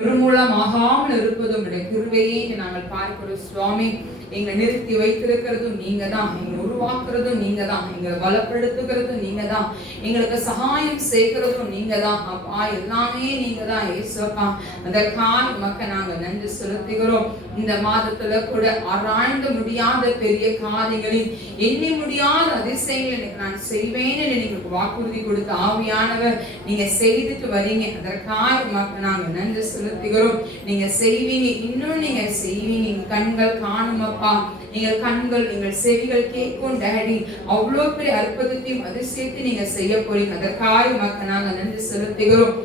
நிர்மூலமாகாமல் இருப்பதும் உடைய கிருபையை நாங்கள் பார்க்கிறோம் சுவாமி. எங்களை நிறுத்தி வைத்திருக்கிறதும் நீங்க தான், எங்களை உருவாக்குறதும் நீங்க தான், எங்களை பலப்படுத்துகிறதும் நீங்க தான், எங்களுக்கு சகாயம் செய்கிறதும் நீங்க தான் அப்பா. எல்லாமே நீங்க தான் ஏசப்பா. அதற்காக மக்கள் நாங்கள் நன்றி செலுத்துகிறோம். இந்த மாதத்துல கூட ஆராய்ந்து முடியாத பெரிய காரியங்களில் எண்ணி முடியாத அதிசயங்களை நான் செய்வேன்னு எனக்கு வாக்குறுதி கொடுத்த ஆவியானவர் நீங்க செய்துட்டு வரீங்க. அதற்காக மக்கள் நாங்கள் நன்றி செலுத்துகிறோம். நீங்க செய்வீங்க, இன்னும் நீங்க செய்வீங்க. கண்கள் காணும் அப்பா, எங்கள் கண்கள் எங்கள் செவிகள் கேட்கும் டாடி. அவ்வளோ பெரிய அற்புதத்தையும் அதிசயத்தை நீங்க செய்ய போறீங்க. அதற்காக மக்கள் நாங்கள் நன்றி செலுத்துகிறோம்.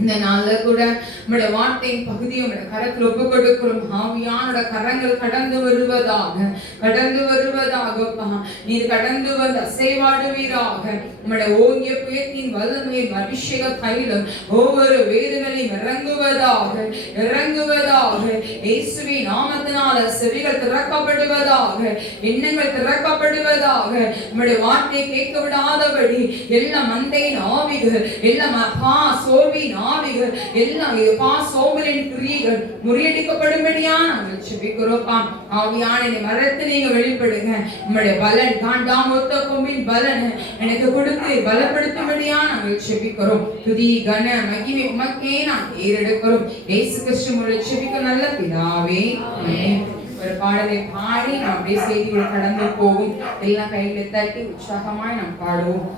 இந்த நாள்ல கூட நம்முடைய வார்த்தையின் பகுதியை உங்களுடைய கரத்தில் ஒப்பு கொடுக்கிறோம். ஆவியானோட கரங்கள் கடந்து வருவதாக, கடந்து வருவதாகப்பா. நீர் கடந்து வந்து அசைவாடுவீராக. நம்முடைய ஓங்கிய புயத்தின் வல்லமையின் அபிஷேக தைலம் ஒவ்வொரு வேதங்களையும் இறங்குவதாக, இறங்குவதாக. இயேசுவின் நாமத்தினால செவிகள் திறக்கப்படுவதாக, எண்ணங்கள் திறக்கப்படுவதாக. நம்முடைய வார்த்தையை கேட்க விடாதபடி எல்லா மந்தையின் ஆவிகள், எல்லாம் அப்பா சோர்வின் ஆவிகள், எல்லாம் சோம்பலின் கிரியைகள் முறியடிக்கப்படும்படியா நாங்கள் செபிக்கிறோம்ப்பா. ஆவியான மரத்தை நீங்க வெளிப்படுங்க. நம்முடைய பலன் காண்டாமொத்த கொம்பின் பலன் எனக்கு கொடுத்து பலப்படுத்தும்படியா நாங்கள் செபிக்கிறோம். துதி கன மகிமை உமக்கே நான் ஏறெடுக்கிறோம். இயேசு கிறிஸ்துவின் செபிக்க நல்ல பிதாவே, ஆமென். ஒரு பாடலை பாடி நாம் அப்படியே செய்தியோடு கடந்து போகும். எல்லாம் கையில தட்டி உற்சாகமாய் நாம் பாடுவோம்.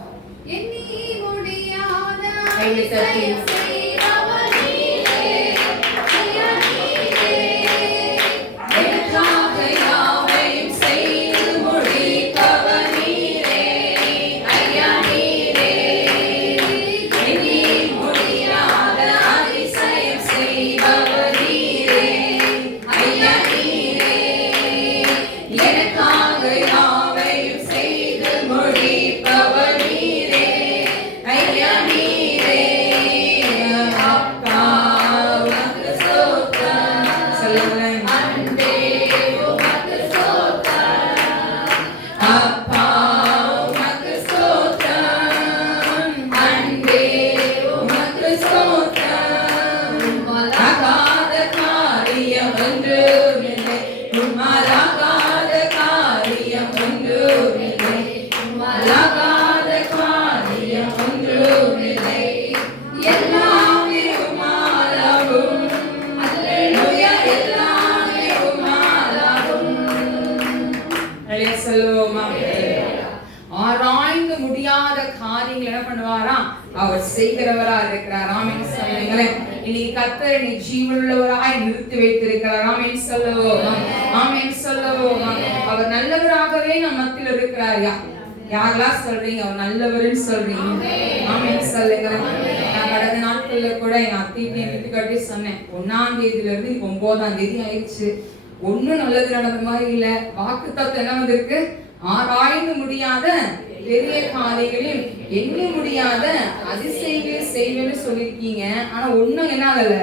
கையில தட்டி ஆராய்ந்து முடியாத காரியங்கள் என்ன பண்ணுவாராம், அவர் செய்கிறவரா இருக்கிறார். ஆமென் சொல்லுங்களேன். இன்னைக்கு கர்த்தர் என்னை ஜீவனுள்ளவராய் நிறுத்தி வைத்திருக்கிறார். ஆமென் சொல்லுவோம், ஆமென் சொல்லுவோம். அவர் நல்லவராகவே நம் மத்தியில் இருக்கிறார். யாரெல்லாம் சொல்றீங்க அவர் நல்லவர்னு சொல்றீங்க? ஆமென் சொல்லுங்களேன். நான் கடந்த நாட்கள்ல கூட என் அத்தைக்கு என் வீட்டுக்காட்டி சொன்னேன், 1ஆம் தேதியில இருந்து 9ஆம் தேதி ஆயிடுச்சு, ஒன்னும் நல்லது நடந்த மாதிரி இல்ல. வாக்குத்தத்தம் என்ன வந்திருக்கு? ஆராய்ந்து முடியாத பெரிய காரியங்களில் எண்ணி முடியாத அதிசயங்களை செய்வேன்னு சொல்லியிருக்கீங்க. ஆனா ஒண்ணும் என்ன ஆகல,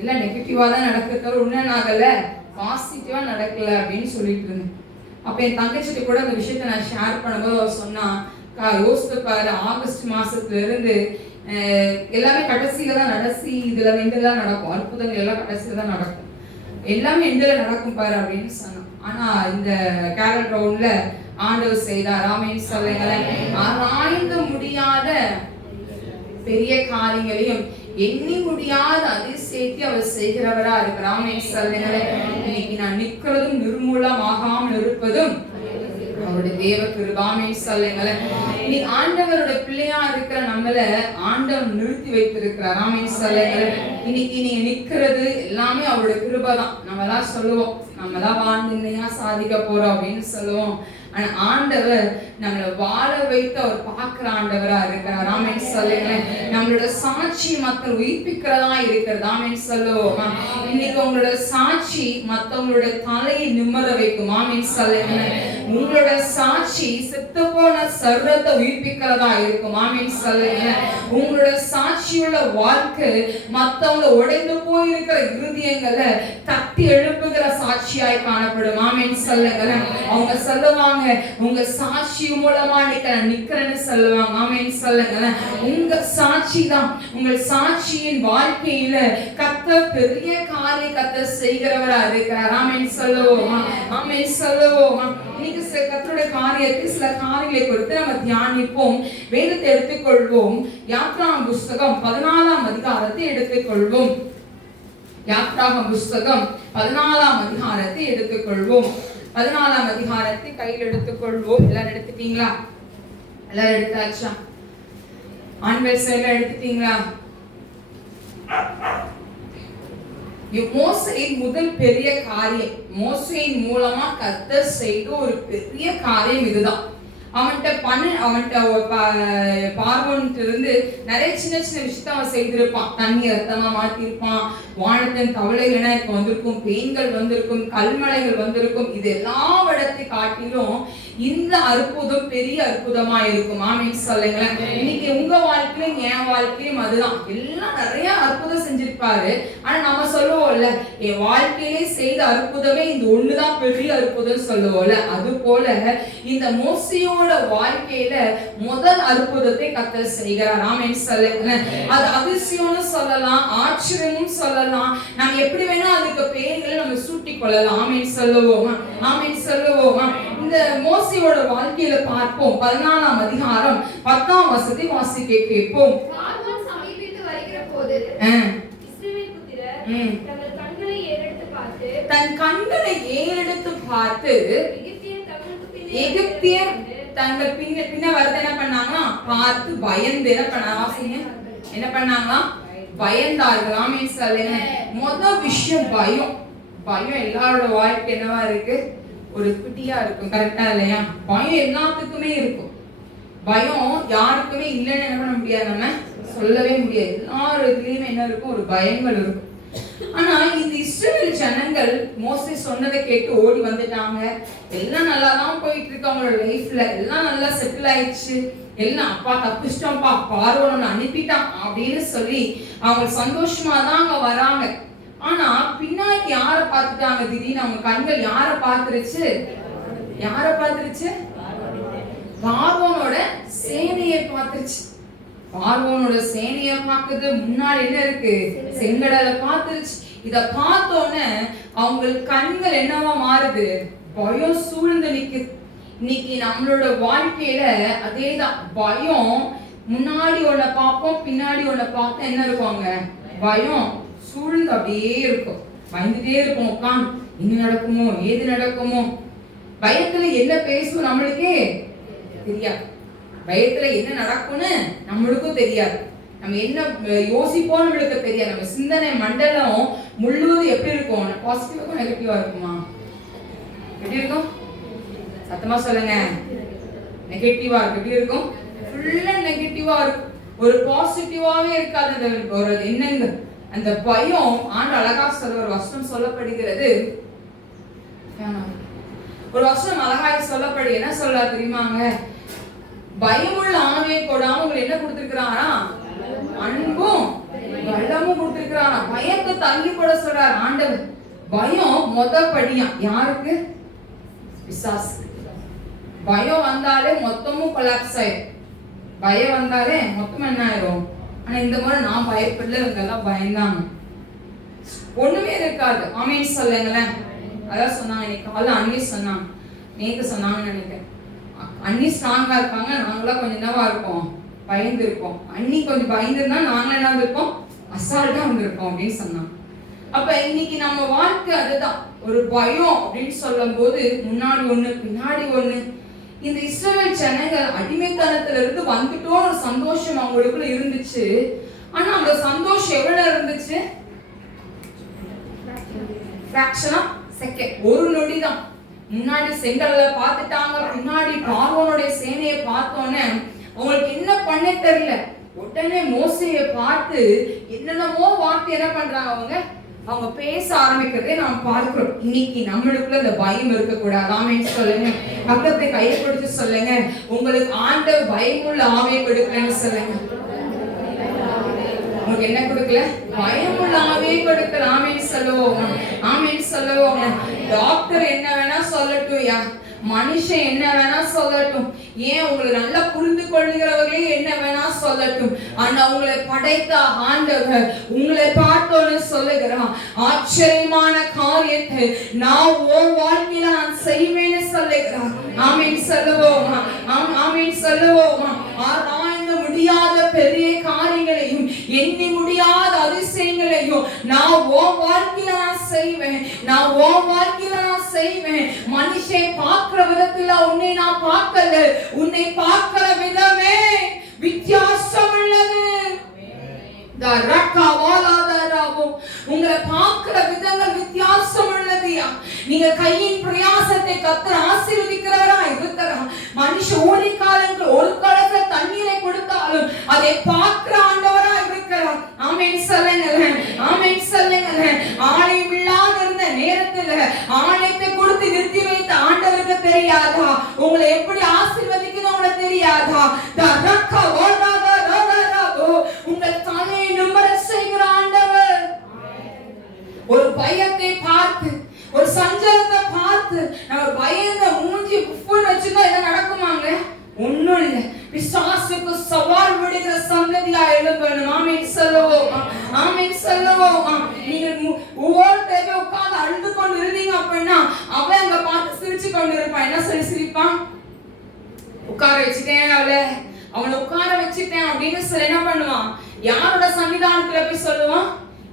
இல்ல நெகட்டிவா தான் நடக்கிறது, ஒன்னும் ஆகல, பாசிட்டிவா நடக்கல அப்படின்னு சொல்லிட்டு இருந்தேன். அப்ப என் தங்கச்சிட்டு கூட அந்த விஷயத்த நான் ஷேர் பண்ணும்போது அவர் சொன்னா, யோசித்து பாரு, ஆகஸ்ட் மாசத்துல இருந்து எல்லாமே கடைசியில தான் இதுல எண்டெல்லாம் நடக்கும், அற்புதங்கள் எல்லாம் கடைசியில தான் நடக்கும், எல்லாமே எண்டில் நடக்கும் பாரு அப்படின்னு சொன்னான். ஆனா இந்த கேரல் ரவுண்ட்ல ஆண்டவர் செய்தார். ஆமென் சொல்லுங்களேன். ஆராய்ந்து முடியாத பெரிய காரியங்களையும் எண்ணி முடியாத அதிசயத்தை அவர் செய்கிறவரா இருக்கிறார். ஆமென் சொல்லுங்களேன். இன்னைக்கு நான் நிற்கிறதும் நிர்மூலமாகாமல் இருப்பதும் அவருடைய தேவ கிருபை. ஆமென் சொல்லுங்களேன். நீ ஆண்டவரோட பிள்ளையா இருக்கிற நம்மள ஆண்டவர் நிறுத்தி வைத்திருக்கிறார். ஆமென் சொல்லுங்களேன். இன்னைக்கு நீங்க நிக்கிறது எல்லாமே அவருடைய கிருபை தான். நம்ம எல்லாம் சொல்லுவோம், நம்ம எல்லாம் வாழ்ந்துயா சாதிக்க போறோம் அப்படின்னு சொல்லுவோம். ஆனா ஆண்டவர் நம்மளை வாழ வைத்து அவர் பார்க்கிற ஆண்டவரா இருக்கிறார். ஆமென் சொல்லுங்களேன். நம்மளோட சாட்சி மக்கள் உயிர்ப்பிக்கிறதா இருக்கிறது. ஆமென் சொல்லுவோம். இன்னைக்கு உங்களோட சாட்சி மற்றவங்களோட தலையை நிம்மர வைக்கும். ஆமென் சொல்லுங்களேன். உங்களோட சாட்சி செத்து போன சர்வத்தை உயிர்ப்பிக்கிறதா இருக்கும். ஆமென் சொல்லுங்க. உங்களோட சாட்சியுள்ள வாழ்க்கை மத்தவங்க உடைந்து போயிருக்கிற இருதயங்களை தட்டி எழுப்புகிற சாட்சியாய் காணப்படும். ஆமென் சொல்லுங்க. அவங்க சொல்லுவாங்க, உங்க சாட்சி மூலமா நிக்கிறேன்னு சொல்லுவாங்க. ஆமென் சொல்லுங்க. உங்க சாட்சி தான், உங்கள் சாட்சியின் வாழ்க்கையில கர்த்தர் பெரிய காரியம் கர்த்தர் செய்கிறவரா இருக்கிறார். ஆமென் சொல்லுவோமா? ஆமென் சொல்லுவோமா? இன்னைக்கு கர்த்தருடைய காரியத்தை சில காரியங்களை குறித்து நம்ம தியானிப்போம். வேதத்தை எடுத்துக்கொள்வோம். யாத்ராகம புஸ்தகம் 14ஆம் அதிகாரத்தை எடுத்துக்கொள்வோம். யாத்ராகம புஸ்தகம் 14ஆம் அதிகாரத்தை எடுத்துக்கொள்வோம். 14ஆம் அதிகாரத்தை கையில் எடுத்துக்கொள்வோம். எல்லாரும் எடுத்துட்டீங்களா? எல்லாரும் எடுத்தாச்சா? ஆண்கள் எல்லாம் எடுத்துட்டீங்களா? மோசேயின் முதல் பெரிய காரியம், மோசேயின் மூலமா கர்த்தர் செய்த ஒரு பெரிய காரியம் இதுதான். அவன்கிட்ட பார்வோன்ட்டு இருந்து நிறைய சின்ன சின்ன விஷயத்த அவன் செய்திருப்பான். தண்ணி ரத்தமா மாத்திருப்பான், வானத்தின் தவளைகள் வந்திருக்கும், பெயின்கள் வந்திருக்கும், கல்மலைகள் வந்திருக்கும். இது எல்லாவிடத்தை காட்டிலும் இந்த அற்புதம் பெரிய அற்புதமா இருக்கும். ஆமென் சொல்லுங்களேன். இன்னைக்கு உங்க வாழ்க்கையும் என் வாழ்க்கையும் அதுதான். எல்லாம் நிறைய அற்புதம் செஞ்சிருப்பாரு. ஆனா நம்ம சொல்லுவோம்ல, என் வாழ்க்கையிலே செய்த அற்புதமே இந்த ஒண்ணுதான் பெரிய அற்புதம் சொல்லுவோம்ல. அது போல இந்த மோசேயோட வாழ்க்கையில முதல் அற்புதத்தை கர்த்தர் செய்கிறார். ஆமென் சொல்லுங்களேன். அது அதிசயம்னு சொல்லலாம், ஆச்சரியமும் சொல்லலாம். நம்ம எப்படி வேணா அதுக்கு பெயர்களை நம்ம சூட்டிக் கொள்ளலாம். ஆமென் சொல்லுவோமா? ஆமென் சொல்லுவோமா? இந்த மோசேயோட வாழ்க்கையில பார்ப்போம். 14ஆம் அதிகாரம் 10ஆம் வசனத்தை வாசிக்க கேட்போம். பார்வோன் சமீபித்து வருகிற போது இஸ்ரவேல் புத்திரர் தங்கள் கண்களை ஏறெடுத்து பார்த்து எகிப்தியர் தங்கள் பின்ன வரது என்ன பண்ணாங்கன்னா பார்த்து பயந்து என்ன பண்ணாங்க? என்ன பண்ணாங்களா? பயந்தார்கள். ஆமென் சொல்லுங்க. முதல் விஷயம் பயம். பயம் எல்லாரோட வாழ்க்கை என்னவா இருக்கு? ஒரு குட்டியா இருக்கும். கரெக்டா இல்லையா? பயம் எல்லாத்துக்குமே இருக்கும். பயம் யாருக்குமே இல்லைன்னு என்ன பண்ண முடியாது, நம்ம சொல்லவே முடியாது. எல்லாரும் இதுலயுமே என்ன இருக்கும்? ஒரு பயங்கள் இருக்கும். ஆனா இந்த இஸ்ரவேல் ஜனங்கள் மோசே சொன்னதை கேட்டு ஓடி வந்துட்டாங்க. எல்லாம் நல்லா தான் போயிட்டு இருக்கு அவங்களோட லைஃப்ல. எல்லாம் நல்லா செட்டில் ஆயிடுச்சு. எல்லாம் அப்பா தப்பிச்சிட்டோம்ப்பா, பார்வோனை அனுப்பிட்டான் அப்படின்னு சொல்லி அவங்க சந்தோஷமா தான் அங்க வராங்க. ஆனா பின்னாடி யார பார்த்துட்டாங்க? திடீர்னு அவங்க கண்கள் யார பார்த்துருச்சு? யார பார்த்துருச்சு? பார்வோனோட சேனையை பார்த்துருச்சு. பார்வோனோட சேனையை பார்க்குது. முன்னாடி என்ன இருக்கு? செங்கடலை பார்த்துருச்சு. இத பார்த்தோன்னே அவங்க கண்கள் என்னவா மாறுது? பயம் சூழ்ந்து நிக்குது. இன்னைக்கு நம்மளோட வாழ்க்கையில அதேதான். பயம் முன்னாடி ஒன்ன பார்ப்போம், பின்னாடி ஒன்ன பார்த்தா என்ன இருக்குவாங்க? பயம் சூழ்ந்து அப்படியே இருக்கும். பயந்துட்டே இருக்கும். உட்காந்து என்ன நடக்குமோ, ஏது நடக்குமோ. பயத்துல என்ன பேசும் நம்மளுக்கே தெரியாது. பயத்துல என்ன நடக்கும்னு நம்மளுக்கும் தெரியாது. நம்ம என்ன யோசிப்போம் நம்மளுக்கு தெரியாது. நம்ம சிந்தனை மண்டலம் முழுவதும் எப்படி இருக்கும்? பாசிட்டிவா நெகட்டிவா இருக்குமா? எப்படி இருக்கும்? சத்தமா சொல்லுங்க. நெகட்டிவா இருக்கு. எப்படி இருக்கும்? ஃபுல்லா நெகட்டிவா இருக்கும். ஒரு பாசிட்டிவாவே இருக்காது அந்த ஒரு எண்ணங்கள். அந்த பயம் ஆண்டு அழகா சொல்ல ஒரு வசனம் சொல்லப்படுகிறது. ஒரு வசனம் அழகாய் சொல்லப்படு. என்ன சொல்ல தெரியுமாங்க? பயமுள்ள ஆவியை கொடாம உங்களுக்கு என்ன கொடுத்திருக்கிறாரா? அன்பும் பலமும் கொடுத்திருக்கிறாரா? பயத்தை தள்ளி போட சொல்றார் ஆண்டவர். பயம் மொத படியா யாருக்கு? பிசாசு. பயம் வந்தாலே மொத்தமும் கொலாப்ஸ் ஆயிடும். பயம் வந்தாலே மொத்தம் என்ன ஆயிரும்? ஆனா இந்த மாதிரி நான் பயப்படல, இவங்க எல்லாம் பயந்தாங்க. ஒண்ணுமே இருக்காது. ஆமென் சொல்லுங்களேன். அதான் சொன்னாங்க இன்னைக்கு காலைல அண்ணி சொன்னாங்க, நேத்து சொன்னாங்கன்னு நினைக்கிறேன். அண்ணி ஸ்ட்ராங்கா இருப்பாங்க, நாங்களாம் கொஞ்சம் என்னவா இருப்போம்? பயந்து இருப்போம். அண்ணி கொஞ்சம் பயந்துருந்தா நாங்களும் என்ன இருப்போம்? அசால்ட்டா வந்திருப்போம் அப்படின்னு சொன்னாங்க. அப்ப இன்னைக்கு நம்ம வாழ்க்கை அதுதான். ஒரு பயம் அப்படின்னு சொல்லும் போது முன்னாடி ஒண்ணு பின்னாடி ஒண்ணு. இந்த இஸ்ரவேல் ஜனங்கள் அடிமைத்தனத்துல இருந்து வந்துட்டோம் ஒரு சந்தோஷம் அவங்களுக்குள்ள இருந்துச்சு. ஆனா அந்த சந்தோஷம் எவ்வளவு இருந்துச்சு? ஃபிராக்ஷன் ஆஃப் செகண்ட், ஒரு நொடி தான். முன்னாடி செங்கல்ல பார்த்துட்டாங்க, பின்னாடி பார்வோனுடைய சேனையை பார்த்தோன்னே அவங்களுக்கு என்ன பண்ண தெரியல. உடனே மோசேயை பார்த்து என்னென்னமோ வார்த்தை என்ன பண்றாங்க அவங்க அவங்க பேச ஆரம்பிக்கிறதே நாம் பார்க்கிறோம். இன்னைக்கு நம்மளுக்குள்ள இந்த பயம் இருக்கக்கூடாது. ஆமென் சொல்லுங்க. பக்கத்தை கையை பிடிச்சு சொல்லுங்க, உங்களுக்கு ஆண்டவர் பயமுள்ள ஆவியை கொடுக்கலன்னு சொல்லுங்க. உங்களுக்கு என்ன கொடுக்கல? பயமுள்ள ஆவியை கொடுக்கல. ஆமென் சொல்லுவோம். ஆமென் சொல்லுவோம். டாக்டர் என்ன வேணா சொல்லட்டும்யா, மனுஷன் என்ன வேணா சொல்லட்டும், ஏன் உங்களை நல்லா புரிந்து கொள்கிறவர்களே என்ன வேணா சொல்லட்டும், ஆனா உங்களை படைத்த ஆண்டவர் உங்களை பார்த்தோன்னு சொல்லுகிறான், ஆச்சரியமான காரியத்தை நான் உன் வாழ்க்கையில நான் செய்வேன்னு சொல்லுகிறான். ஆமென் சொல்லுவோமா? ஆமென் சொல்லுவோமா? ஆராய்ந்து முடியாத பெரிய காரியங்களையும் எண்ணி முடியாத அதிசயங்களையும் நான் உன் வாழ்க்கையில நான் செய்வேன், நான் உன் வாழ்க்கையில நான் செய்வேன். மனுஷன் பார்க்கிற விதத்துல உன்னை நான் பார்க்கல, உன்னை பார்க்கிற விதமே வித்தியாசம் உள்ளது. உங்களை பார்க்கிற விதங்கள் வித்தியாசம் உள்ளதுயா. நீங்க கையின் பிரயாசத்தை கர்த்தர் ஆசீர்வதிக்கிறவரா இருக்கிறார். மனுஷ ஊழியக்காரங்களுக்கு ஒரு கலச தண்ணீரை கொடுத்தாலும் அதை பார்க்கிற ஆண்டவரா இருக்கிறார். ஆமென் சொல்லுங்க. ஆமென் சொல்லுங்க. ஆலயம் இல்லாத இருந்த நேரத்துல ஆலயத்தை கொடுத்து நிறுத்தி வைத்த ஆண்டவருக்கு தெரியாதா உங்களை எப்படி ஆசீர்வதிக்கணும்? உங்களுக்கு தெரியாதா? உங்கள் தலையை நிமிர செய்கிற ஆண்டவர். ஒரு பயத்தை பார்த்து, ஒரு சஞ்சலத்தை பார்த்து நம்ம பயந்த மூஞ்சி புஃப்னு வச்சுதான் என்ன நடக்குமாங்க? ஒண்ணும் இல்ல. பிசாசுக்கு சவால் விடுகிற சங்கதியா எழும்பணும். ஆமென் சொல்லுவோம். ஆமென் சொல்லுவோம். நீங்க ஒவ்வொருத்தரையும் உட்கார்ந்து அழுது கொண்டு இருந்தீங்க அப்படின்னா அவன் அங்க பார்த்து சிரிச்சு கொண்டு இருப்பான். என்ன சொல்லி சிரிப்பான்? உட்கார வச்சுட்டேன், அவனை உட்கார வச்சுட்டேன் அப்படின்னு சொல்லி என்ன பண்ணுவான்? யாரோட சன்னிதானத்துல போய் சொல்லுவான்?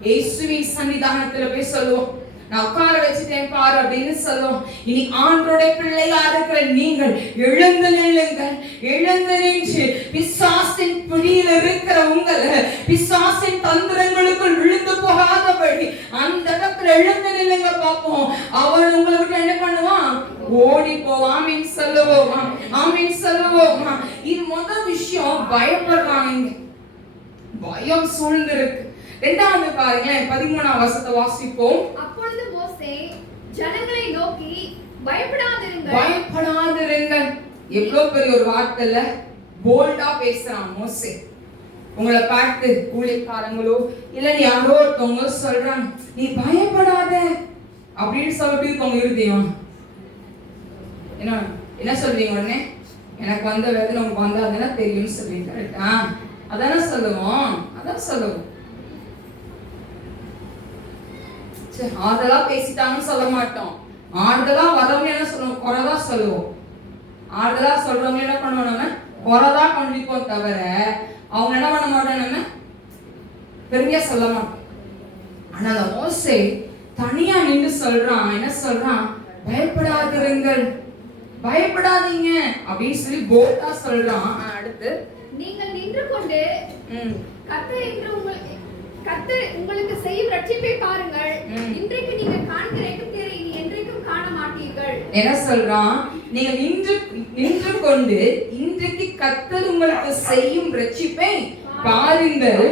இயேசுவின் சன்னிதானத்துல போய் சொல்லுவோம், நான் உட்கார வச்சுட்டேன் பாரு அப்படின்னு சொல்லுவோம். இனி ஆண்டவருடைய பிள்ளையா இருக்கிற நீங்கள் எழுந்து நில்லுங்கள். எழுந்து நின்று பிசாசின் பிடியில் இருக்கிற உங்களை பிசாசின் தந்திரங்களுக்குள் விழுந்து போகாதபடி அந்த இடத்துல எழுந்து நில்லுங்க பார்ப்போம். அவன் உங்களை விட்டு என்ன பண்ணுவான்? ஓடி போவான். ஆமென் சொல்லுவோம். ஆமென் சொல்லுவோம். இது முதல் விஷயம், பயப்படுறாங்க. பயம் சூழ்ந்து இருக்கு. இரண்டாவது பாருங்க, 13ஆம் வசனத்தை வாசிப்போம். அப்பொழுது மோசே ஜனங்களை நோக்கி, பயப்படாதிருங்கள். பயப்படாதிருங்கள். எவ்வளவு பெரிய ஒரு வார்த்தை இல்ல? போல்டா பேசுறான் மோசே. உங்களை பார்த்து ஊழியக்காரங்களோ இல்ல யாரோ ஒருத்தவங்க சொல்றாங்க, நீ பயப்படாத அப்படின்னு சொல்லிட்டு உங்க இருதயம் என்ன சொல்றீங்க? உடனே எனக்கு வந்த வேதனை உங்களுக்கு வந்தாதுன்னா தெரியும் சொல்றீங்க. கரெக்டா? அதானே சொல்லுவோம். அதான் சொல்லுவோம். ஆறுதலா பேசிட்டாங்கன்னு சொல்ல மாட்டோம். ஆறுதலா வரவங்க என்ன சொல்லுவோம்? குறைதான் சொல்லுவோம். ஆறுதலா சொல்றவங்க என்ன பண்ணுவோம்? நம்ம குறைதான் கொண்டிருப்போம் தவிர அவங்க என்ன பண்ண மாட்டோம், நம்ம பெருமையா சொல்ல மாட்டோம். ஆனா அந்த மோசே தனியா நின்று சொல்றான். என்ன சொல்றான்? பயப்படாதிருங்கள், பயப்படாதீங்க அப்படின்னு சொல்லி போட்டா சொல்றான். அடுத்து, நீங்கள் நின்று கொண்டு கர்த்தர் உங்களுக்கு செய்யும் ரட்சிப்பை பாருங்கள். இன்றைக்கு நீங்க காண்கிற எகிப்தியரை இனி என்றைக்கும் காண மாட்டீர்கள். என்ன சொல்றான்? நீங்க நின்று கொண்டு இன்றைக்கு கர்த்தர் உங்களுக்கு செய்யும் ரட்சிப்பை பாருங்கள்.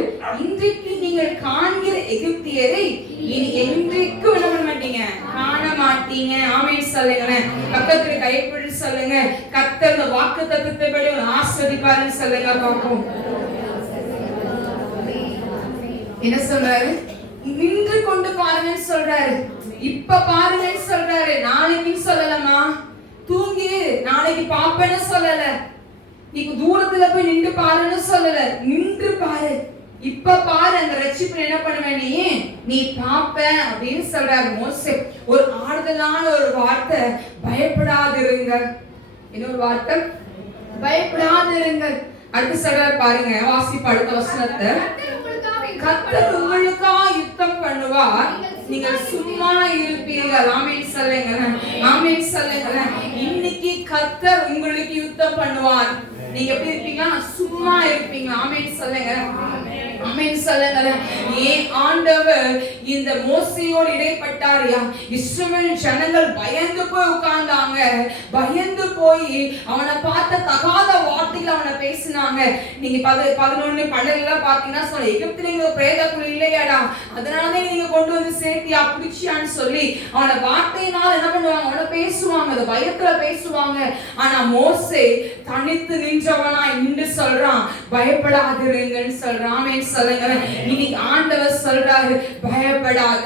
இன்றைக்கு நீங்கள் காண்கிற எகிப்தியரை இனி என்றைக்கும் என்ன பண்ண மாட்டீங்க? காண மாட்டீங்க. ஆமென் சொல்லுங்க. பக்கத்துல கைப்பிடி சொல்லுங்க, கர்த்தர் வாக்குத்தத்தத்தின்படி ஆசீர்வதிப்பாருன்னு சொல்லுங்க பாப்போம். என்ன சொல்றாரு? நின்று கொண்டு பாருங்கன்னு சொல்றாரு. இப்ப பாருங்கன்னு சொல்றாரு. நாளைக்கு சொல்லலமா? தூங்கி நாளைக்கு பாப்பேன்னு சொல்லல. நீங்க தூரத்துல போய் நின்று பாருன்னு சொல்லல. நின்று பாரு, இப்ப பாரு, அந்த ரட்சிப்பு என்ன பண்ணுவேன் நீ பாப்ப அப்படின்னு சொல்றாரு மோசே. ஒரு ஆறுதலான ஒரு வார்த்தை, பயப்படாதிருங்க. இன்னொரு வார்த்தை, பயப்படாதிருங்கள். அடுத்து சொல்றாரு பாருங்க, வாசிப்பு அடுத்த வசனத்தை. கர்த்தர் உங்களுக்காக யுத்தம் பண்ணுவார், நீங்கள் சும்மா இருப்பீர்கள். ஆமென் சொல்லுங்க. ஆமென் சொல்லுங்க. இன்னைக்கு கர்த்தர் உங்களுக்கு யுத்தம் பண்ணுவார். நீங்க எப்படி இருப்பீங்க? சும்மா இருப்பீங்க. ஆமென் சொல்லுங்க. ஆமென் சொல்லுங்க. ஏன் ஆண்டவர் இந்த மோசேயோடு இடைப்பட்டாரியா? இஸ்ரவேல் ஜனங்கள் பயந்து போய் உட்கார்ந்தாங்க. பயந்து போய் அவனை பார்த்த தகாத வார்த்தையில அவனை பேசினாங்க. நீங்க 11 12 பாத்தீங்கன்னா சொல்ல, எகிப்துல இங்க பிரேத குழி இல்லையாடா, அதனாலதான் நீங்க கொண்டு வந்து சேர்த்தியா பிடிச்சியான்னு சொல்லி அவனை வார்த்தையினால என்ன பண்ணுவாங்க, அவனை பேசுவாங்க, அந்த பயத்துல பேசுவாங்க. ஆனா மோசே தனித்து நின்றவனாய் நின்று சொல்றான், பயப்படாதிருங்கன்னு சொல்றான். ஆமென் சொல்லுங்க. இன்னைக்கு ஆண்டவர் சொல்றாரு, பயப்படாத,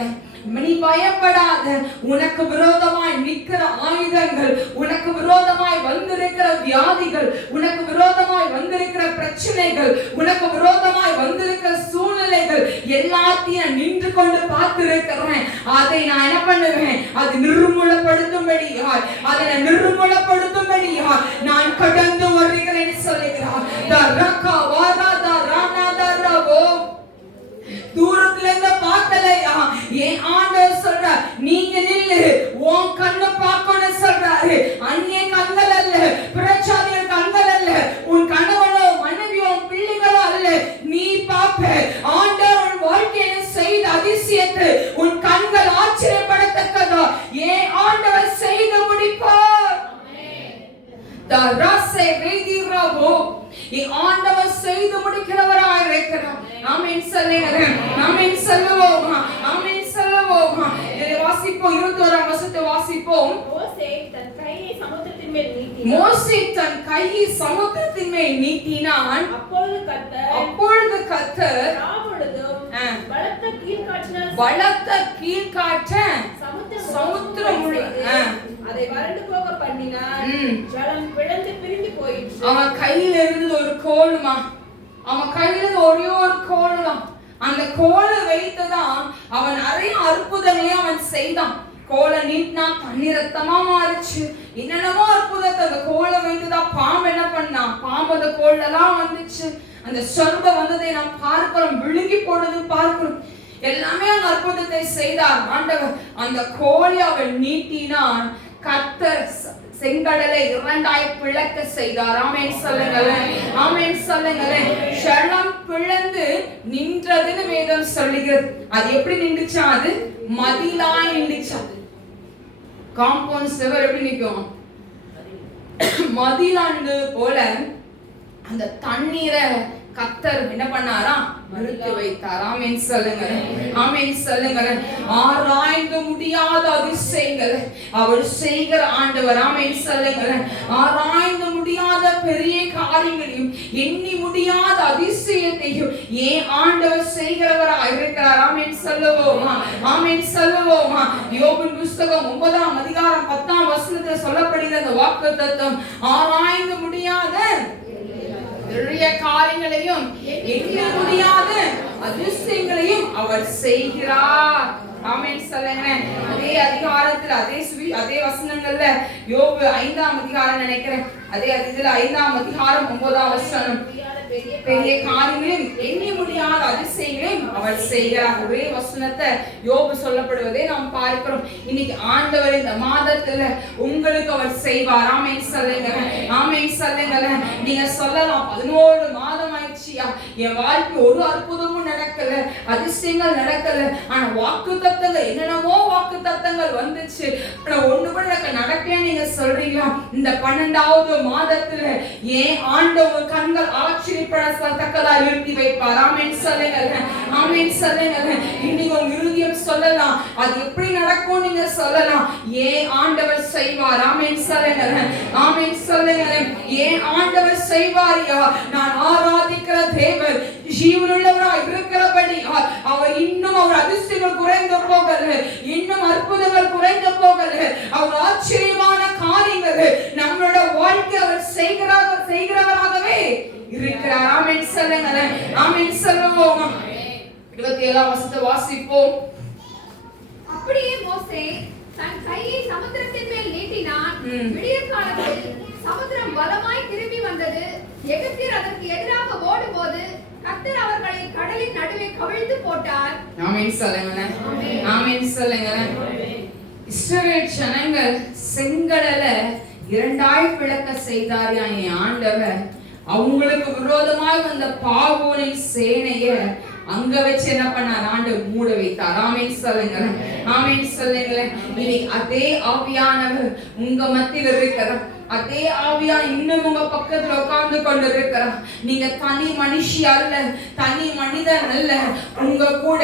நீ பயப்படாத. உனக்கு விரோதமாய் நிற்கிற ஆயுதங்கள், உனக்கு விரோதமாய் வந்திருக்கிற வியாதிகள், உனக்கு விரோதமாய் வந்திருக்கிற பிரச்சனைகள், உனக்கு விரோதமாய் வந்திருக்கிற சூழ்நிலைகள் எல்லாத்தையும் நின்று கொண்டு பார்த்திருக்கிறேன். அதை நான் என்ன பண்ணுவேன், அது நிர்மூலப்படுத்தும்படியாய், அதை நிர்மூலப்படுத்தும்படியாய் நான் கடந்து வருகிறேன் சொல்லுகிறார். தூரத்துல இருந்து பார்க்கலையா? ஏன் ஆண்டவர் சொல்ற, நீங்க நில்லு, உன் கண்ணை பார்க்கணும் சொல்றாரு. அந்நிய கண்கள் அல்ல, பிரச்சாரிகள் கண்கள் அல்ல, உன் கணவனோ மனைவியோ பிள்ளைகளோ அல்ல, நீ பாப்ப. ஆண்டவர் உன் வாழ்க்கையில செய்த அதிசயத்தை உன் கண்கள் ஆச்சரியப்படத்தக்கதா ஏன் ஆண்டவர் செய்து முடிப்பார். தரசை வேதிரவோ ஆண்டவர் செய்து முடிக்கிறவராய் இருக்கிறார். ஆமென் சொல்லுங்க. ஆமென் சொல்லுவோம். ஆமென் சொல்லுவோம். இதை வாசிப்போம். 21ஆம் வசனத்தை வாசிப்போம். மோசே தன் கையை சமுத்திரத்தின் மேல் நீட்டினான். மோசே தன் கையை சமுத்திரத்தின் மேல் நீட்டினான். அப்பொழுது கர்த்தர் பலத்த கீழ்காற்ற சமுத்திரம் அதை வறண்டு போக பண்ணினார். ஜலம் பிளந்து பிரிந்து போயிற்று. அவன் கையில இருந்து ஒரு கோலுமா, அவன் கையில ஒரே ஒரு கோல் தான். அந்த கோலை வைத்துதான் அவன் நிறைய அற்புதங்களையும் அவன் செய்தான். கோலை நீட்டினா தண்ணி ரத்தமா மாறிச்சு. என்னென்னமோ அற்புதத்தை அந்த கோலை வைத்துதான். பாம்பு என்ன பண்ணா, பாம்பு அந்த கோலெல்லாம் வந்துச்சு. அந்த சொர்க்கம் வந்ததை நாம் பார்க்கிறோம், விழுங்கி போனது பார்க்கிறோம். எல்லாமே அந்த அற்புதத்தை செய்தார் ஆண்டவர். அந்த கோலை அவன் நீட்டினான். கர்த்தர் செங்கடலை 2ஆய் பிளக்க செய்தார். ஆமென் சொல்லுங்களேன். ஆமென் சொல்லுங்களேன். ஜலம் பிளந்து நின்றதுன்னு வேதம் சொல்லுகிறது. அது எப்படி நின்றுச்சா? அது மதிலாய் நின்றுச்சா. காம்பவுண்ட் சுவர் எப்படி நிற்கும், மதிலாண்டு போல அந்த தண்ணீரை கர்த்தர் என்ன பண்ணாரா, நிறுத்தி வைத்தார். ஆமென் சொல்லுங்க. ஆமென் சொல்லுங்க. ஆராய்ந்து முடியாத அதிசயங்களை அவர் செய்கிற ஆண்டவர். ஆமென் சொல்லுங்க. ஆராய்ந்து முடியாத பெரிய காரியங்களையும் எண்ணி முடியாத அதிசயத்தையும் ஏன் ஆண்டவர் செய்கிறவராக இருக்கிறார். ஆமென் சொல்லுவோமா. ஆமென் சொல்லுவோமா. யோபின் புத்தகம் 9ஆம் அதிகாரம் 10ஆம் வசனத்தில் சொல்லப்படுகிற அந்த வாக்குத்தத்தம், ஆராய்ந்து முடியாத பெரிய காரியங்களையும் எண்ண முடியாத அதிசயங்களையும் அவர் செய்கிறார். ஆமென் சொல்லுங்க. அதே அதிகாரத்துல அதே வசனங்கள்ல யோபு 5ஆம் அதிகாரம் நினைக்கிறேன், அதே இதுல 5ஆம் அதிகாரம் 9ஆம் வசனம், பெரிய காரியங்களையும் எண்ணி முடியாத அதிசயங்களையும் அவர் செய்கிறார். ஒரே வசனத்தை யோபு சொல்லப்படுவதை நாம் பார்க்கிறோம். இன்னைக்கு ஆண்டவர் இந்த மாதத்துல உங்களுக்கு அவர் செய்வார். ஆமென் சொல்லுங்க. ஆமென் சொல்லுங்க. நீங்க சொல்லலாம், 11 மாதம் ஆயிடுச்சியா, என் வாழ்க்கை ஒரு அற்புதமும் நடக்கல, அதிசயங்கள் நடக்கல. ஆனா வாக்குத்தத்தங்கள் என்னென்னமோ வாக்குத்தத்தங்கள் வந்துச்சு, ஆனா ஒண்ணு கூட எனக்கு நடக்கல. நீங்க சொல்றீங்களா? இந்த 12வது மாதத்துல ஏன் ஆண்டவர் கண்கள் ஆச்சரியப்படத்தக்கதா நிறுத்தி வைப்பார். ஆமென் சொல்லுங்க. ஆமென் சொல்லுங்க. இன்னைக்கு உங்க இருதயம் சொல்லலாம், அது எப்படி நடக்கும் நீங்க சொல்லலாம். ஏன் ஆண்டவர் செய்வார். ஆமென் சொல்லுங்க. ஆமென் சொல்லுங்க. ஏன் ஆண்டவர் செய்வாரியா? நான் ஆராதிக்கிற தேவன் ஜீவனுள்ளவராய் இருக்கிறபடி அவர் இன்னும் அவர் அதிசயங்கள் குறைந்து போகல, இன்னும் அற்புதங்கள் குறைந்து போகல, அவர் ஆச்சரியமான காரியங்கள் நம்மளோட வாழ்க்கை அவர் செய்கிறவராகவே இருக்கிறார். ஆமென் சொல்லுங்க. ஆமென் சொல்லுவோம். 27ஆம் வசனத்தை வாசிப்போம். அப்படியே மோசே தன் கையை சமுத்திரத்தின் மேல் நீட்டினான். விடியற் காலத்தில் சமுத்திரம் பலமாய் திரும்பி வந்தது. எகிப்தியர் அதற்கு எதிராக ஓடும்போது கர்த்தர் அவர்களை கடலின் நடுவே கவிழ்த்து போட்டார். ஆமென் சொல்லுங்க. ஆமென் சொல்லுங்க. இஸ்ரவேல் ஜனங்கள் செங்கடலை 2ஆய் பிளக்க செய்தார் என் ஆண்டவர். அவங்களுக்கு விரோதமாய் வந்த பார்வோனின் சேனையை அங்க வச்சு என்ன பண்ணார்? ஆண்டவர் மூட வைத்தார். ஆமென் சொல்லுங்களேன், ஆமென் சொல்லுங்களேன். இனி அதே ஆவியானவர் உங்க மத்தியில் இருக்கிறார். அதே ஆவியா இன்னும் உங்க பக்கத்துல உட்கார்ந்து கொண்டு இருக்கிறார். நீங்க தனி மனுஷி அல்ல, தனி மனிதன் அல்ல. உங்க கூட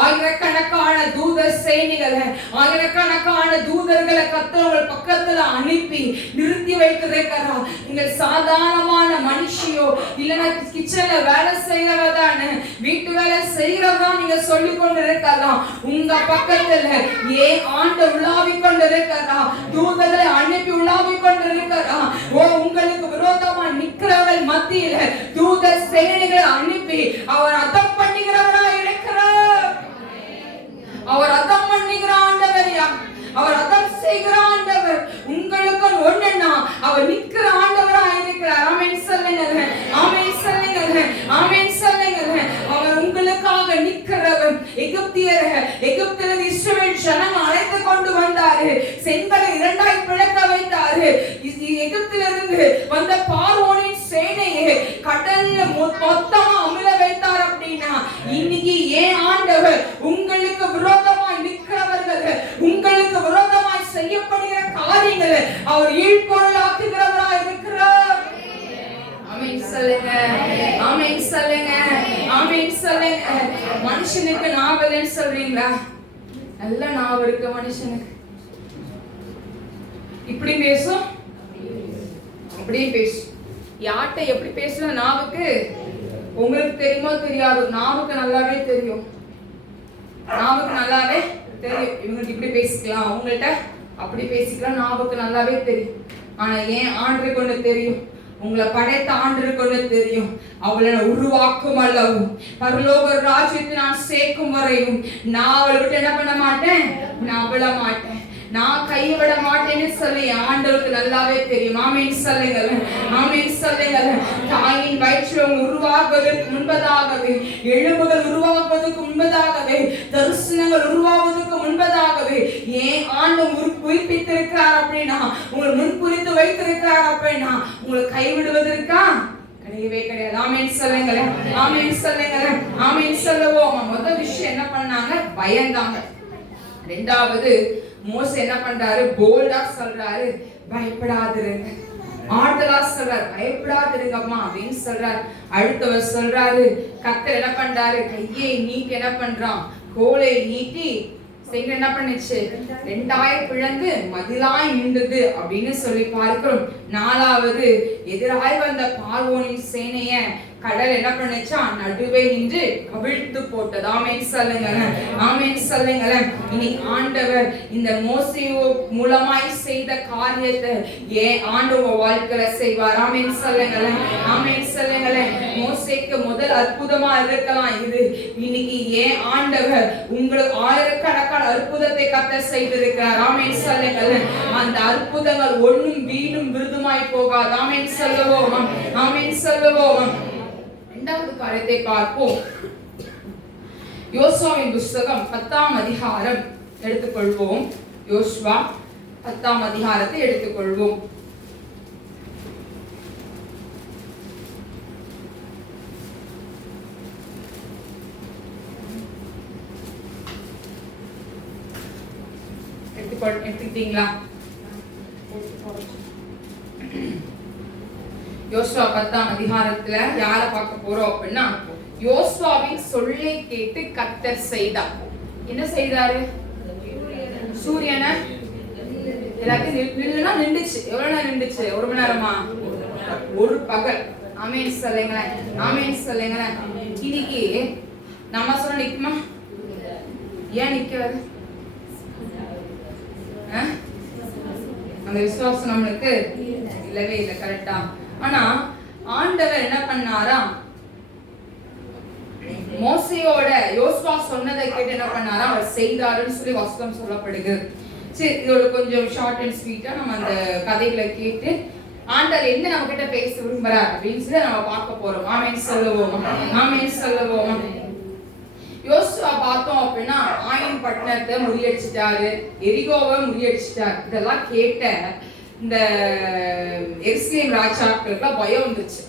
ஆயிரக்கணக்கான தூத சேனைகளை, ஆயிரக்கணக்கான தூதர்களை கர்த்தர் உங்கள் பக்கத்துல அனுப்பி நிறுத்தி வைத்திருக்கிறார். நீங்க சாதாரணமான மனுஷியோ இல்லைன்னா கிச்சன்ல வேலை செய்யறதான, வீட்டு வேலை செய்யறதா நீங்க சொல்லி கொண்டு இருக்கலாம். உங்க பக்கத்துல ஏன் ஆண்டு உலாவி கொண்டு இருக்கிறார், தூதர்களை அனுப்பி உலாவி கொண்டு உங்களுக்கு விரோதமா நிக்கிறவர்கள் மத்தியில தூத சேனைகளை அனுப்பி அவர் அதம் பண்ணுகிறவரா இருக்கிறார். அவர் அதம் பண்ணுகிற ஆண்டவரையா, அவர் அதம் செய்கிற ஆண்டவர். உங்களுக்கு ஒண்ணுன்னா அவர் நிக்கிற ஆண்டவரா இருக்கிறார். ஆமென் சொல்லுங்க, ஆமென் சொல்லுங்க, ஆமென் சொல்லுங்க. அவர் உங்களுக்காக நிக்கிறவர். எகிப்திலிருந்து இஸ்ரவேல் ஜனங்கள் அழைத்து கொண்டு வந்தாரு. செங்கலை இரண்டாய் பிளக்க வைத்தாரு. எகிப்திலிருந்து வந்த பார்வோனின் சேனையை கடல்ல மொத்தமா அமிழ வைத்தார். அப்படின்னா இன்னைக்கு ஏன் ஆண்டவர் உங்களுக்கு விரோதமாய் நிற்கிறவர்கள், உங்களுக்கு விரோதமாய் செய்யப்படுகிற காரியங்களை அவர் ஈழ்பொருளாக்குகிறவரா இருக்கிறார். ஆமென் சொல்லுங்க, ஆமென் சொல்லுங்க, ஆமென் சொல்லுங்க. மனுஷனுக்கு நாவலன்னு சொல்றீங்களா? நல்ல நாவல் இருக்கு மனுஷனுக்கு. இப்படி பேசும், அப்படியே பேசும். யார்கிட்ட எப்படி பேசணும் நாவுக்கு உங்களுக்கு தெரியுமோ தெரியாது? நாவுக்கு நல்லாவே தெரியும், நாவுக்கு நல்லாவே தெரியும். இவங்களுக்கு இப்படி பேசிக்கலாம், அவங்கள்ட்ட அப்படி பேசிக்கலாம், நாவுக்கு நல்லாவே தெரியும். ஆனா ஏன் ஆண்டு கொண்டு தெரியும்? உங்களை படைத்த ஆண்டு கொண்டு தெரியும். அவளை உருவாக்கும் அளவும் பரலோக ராஜ்யத்தை நான் சேர்க்கும் வரையும் நான் அவளை விட்டு என்ன பண்ண மாட்டேன், நான் விட மாட்டேன், நான் கைவிட மாட்டேன்னு சொல்லி ஆண்டவருக்கு நல்லாவே தெரியும். ஆமென் சொல்லுங்க, ஆமென் சொல்லுங்க. தாயின் வயிற்றில் உருவாகுவதற்கு முன்பதாகவே, எலும்புகள் உருவாகுவதற்கு முன்பதாகவே, தரிசனங்கள் உருவாகுவதற்கு முன்பதாகவே ஏன் ஆண்டு குறிப்பிட்டிருக்கிறார் அப்படின்னா, உங்களை முன்குறித்து வைத்திருக்கிறார் அப்படின்னா உங்களை கைவிடுவதற்கா கிடையவே கிடையாது. ஆமென் சொல்லுங்க, ஆமென் சொல்லுங்க, ஆமென் சொல்லுவோம். முதல் விஷயம் என்ன பண்ணாங்க? பயந்தாங்க. ரெண்டாவது மோசே என்ன பண்றாரு? போல்டா சொல்றாரு, பயப்படாதிருங்க. ஆறுதலா சொல்றாரு, பயப்படாதிருங்கம்மா அப்படின்னு சொல்றாரு. அடுத்தவர் சொல்றாரு, கர்த்தர் என்ன பண்றாரு? கையை நீட்டி என்ன பண்றான்? கோலை நீட்டி செங்கல் என்ன பண்ணுச்சு? ரெண்டாய் பிளந்து மதிலாய் நின்றது அப்படின்னு சொல்லி பார்க்கிறோம். நாலாவது, எதிராய் வந்த பார்வோனின் சேனைய கடல் என்ன பண்ணுச்சா? நடுவே நின்று கவிழ்த்து போட்டது. ஆமென் சொல்லுங்க, ஆமென் சொல்லுங்க. இனி ஆண்டவர் இந்த மோசேயோ மூலமாய் செய்த காரியத்தை ஏன் ஆண்டவர் வாழ்க்கையில செய்வார்? ஆமென் சொல்லுங்க, ஆமென் சொல்லுங்க. மோசேக்கு முதல் அற்புதமா இருக்கலாம் இது. இன்னைக்கு ஏன் ஆண்டவர் உங்களுக்கு ஆயிரக்கணக்கான அற்புதத்தை கர்த்தர் செய்திருக்கிறார். ஆமென் சொல்லுங்க. அந்த அற்புதங்கள் ஒண்ணும் வீணும் விருதுமாய் போகாது. ஆமென் சொல்லுவோம், ஆமென் சொல்லுவோம். இரண்டாவது காரியத்தை பார்ப்போம். யோசுவாவின் புத்தகம் 10ஆம் அதிகாரம் எடுத்துக்கொள்வோம். யோசுவா 10ஆம் அதிகாரத்தை எடுத்துக்கொள்வோம். எடுத்துக்கிட்டீங்களா? யோசுவா 10ஆம் அதிகாரத்துல யார பார்க்க போறோம் அப்படின்னா, யோசுவாவின் சொல்லை கேட்டு கர்த்தர் செய்தார். என்ன செய்தாரு? சூரியனை எல்லாத்தையும் நின்னுனா நின்றுச்சு. எவ்வளவு நேரம் நின்றுச்சு? 1 மணி நேரமா? ஒரு பகல். ஆமென் சொல்லுங்களேன், ஆமென் சொல்லுங்களேன். இன்னைக்கு நம்ம சொல்ல நிக்குமா? ஏன் நிக்காது? அந்த விசுவாசம் நம்மளுக்கு இல்லவே இல்லை. கரெக்டா? ஆனா ஆண்டவர் என்ன பண்ணாரா? மோசேயோட யோசுவா சொன்னதை கேட்டு என்ன பண்ணாரா? அவர் செய்தாருன்னு சொல்லி வசனம் சொல்லப்படுகிறது. சரி, இதோட கொஞ்சம் ஷார்ட் அண்ட் ஸ்வீட்டா நம்ம அந்த கதைகளை கேட்டு ஆண்டவர் என்ன நம்ம கிட்ட பேச விரும்புறார் அப்படின்னு சொல்லி நம்ம பார்க்க போறோம். ஆமென் சொல்லுவோம், ஆமென் சொல்லுவோம். யோசுவா பார்த்தோம் அப்படின்னா ஆயின் பட்டணத்தை முறியடிச்சிட்டாரு, எரிகோவை முறியடிச்சிட்டாரு. இதெல்லாம் கேட்ட இந்த எருசலேம் ராஜாக்களுக்கு பயம் வந்துச்சு.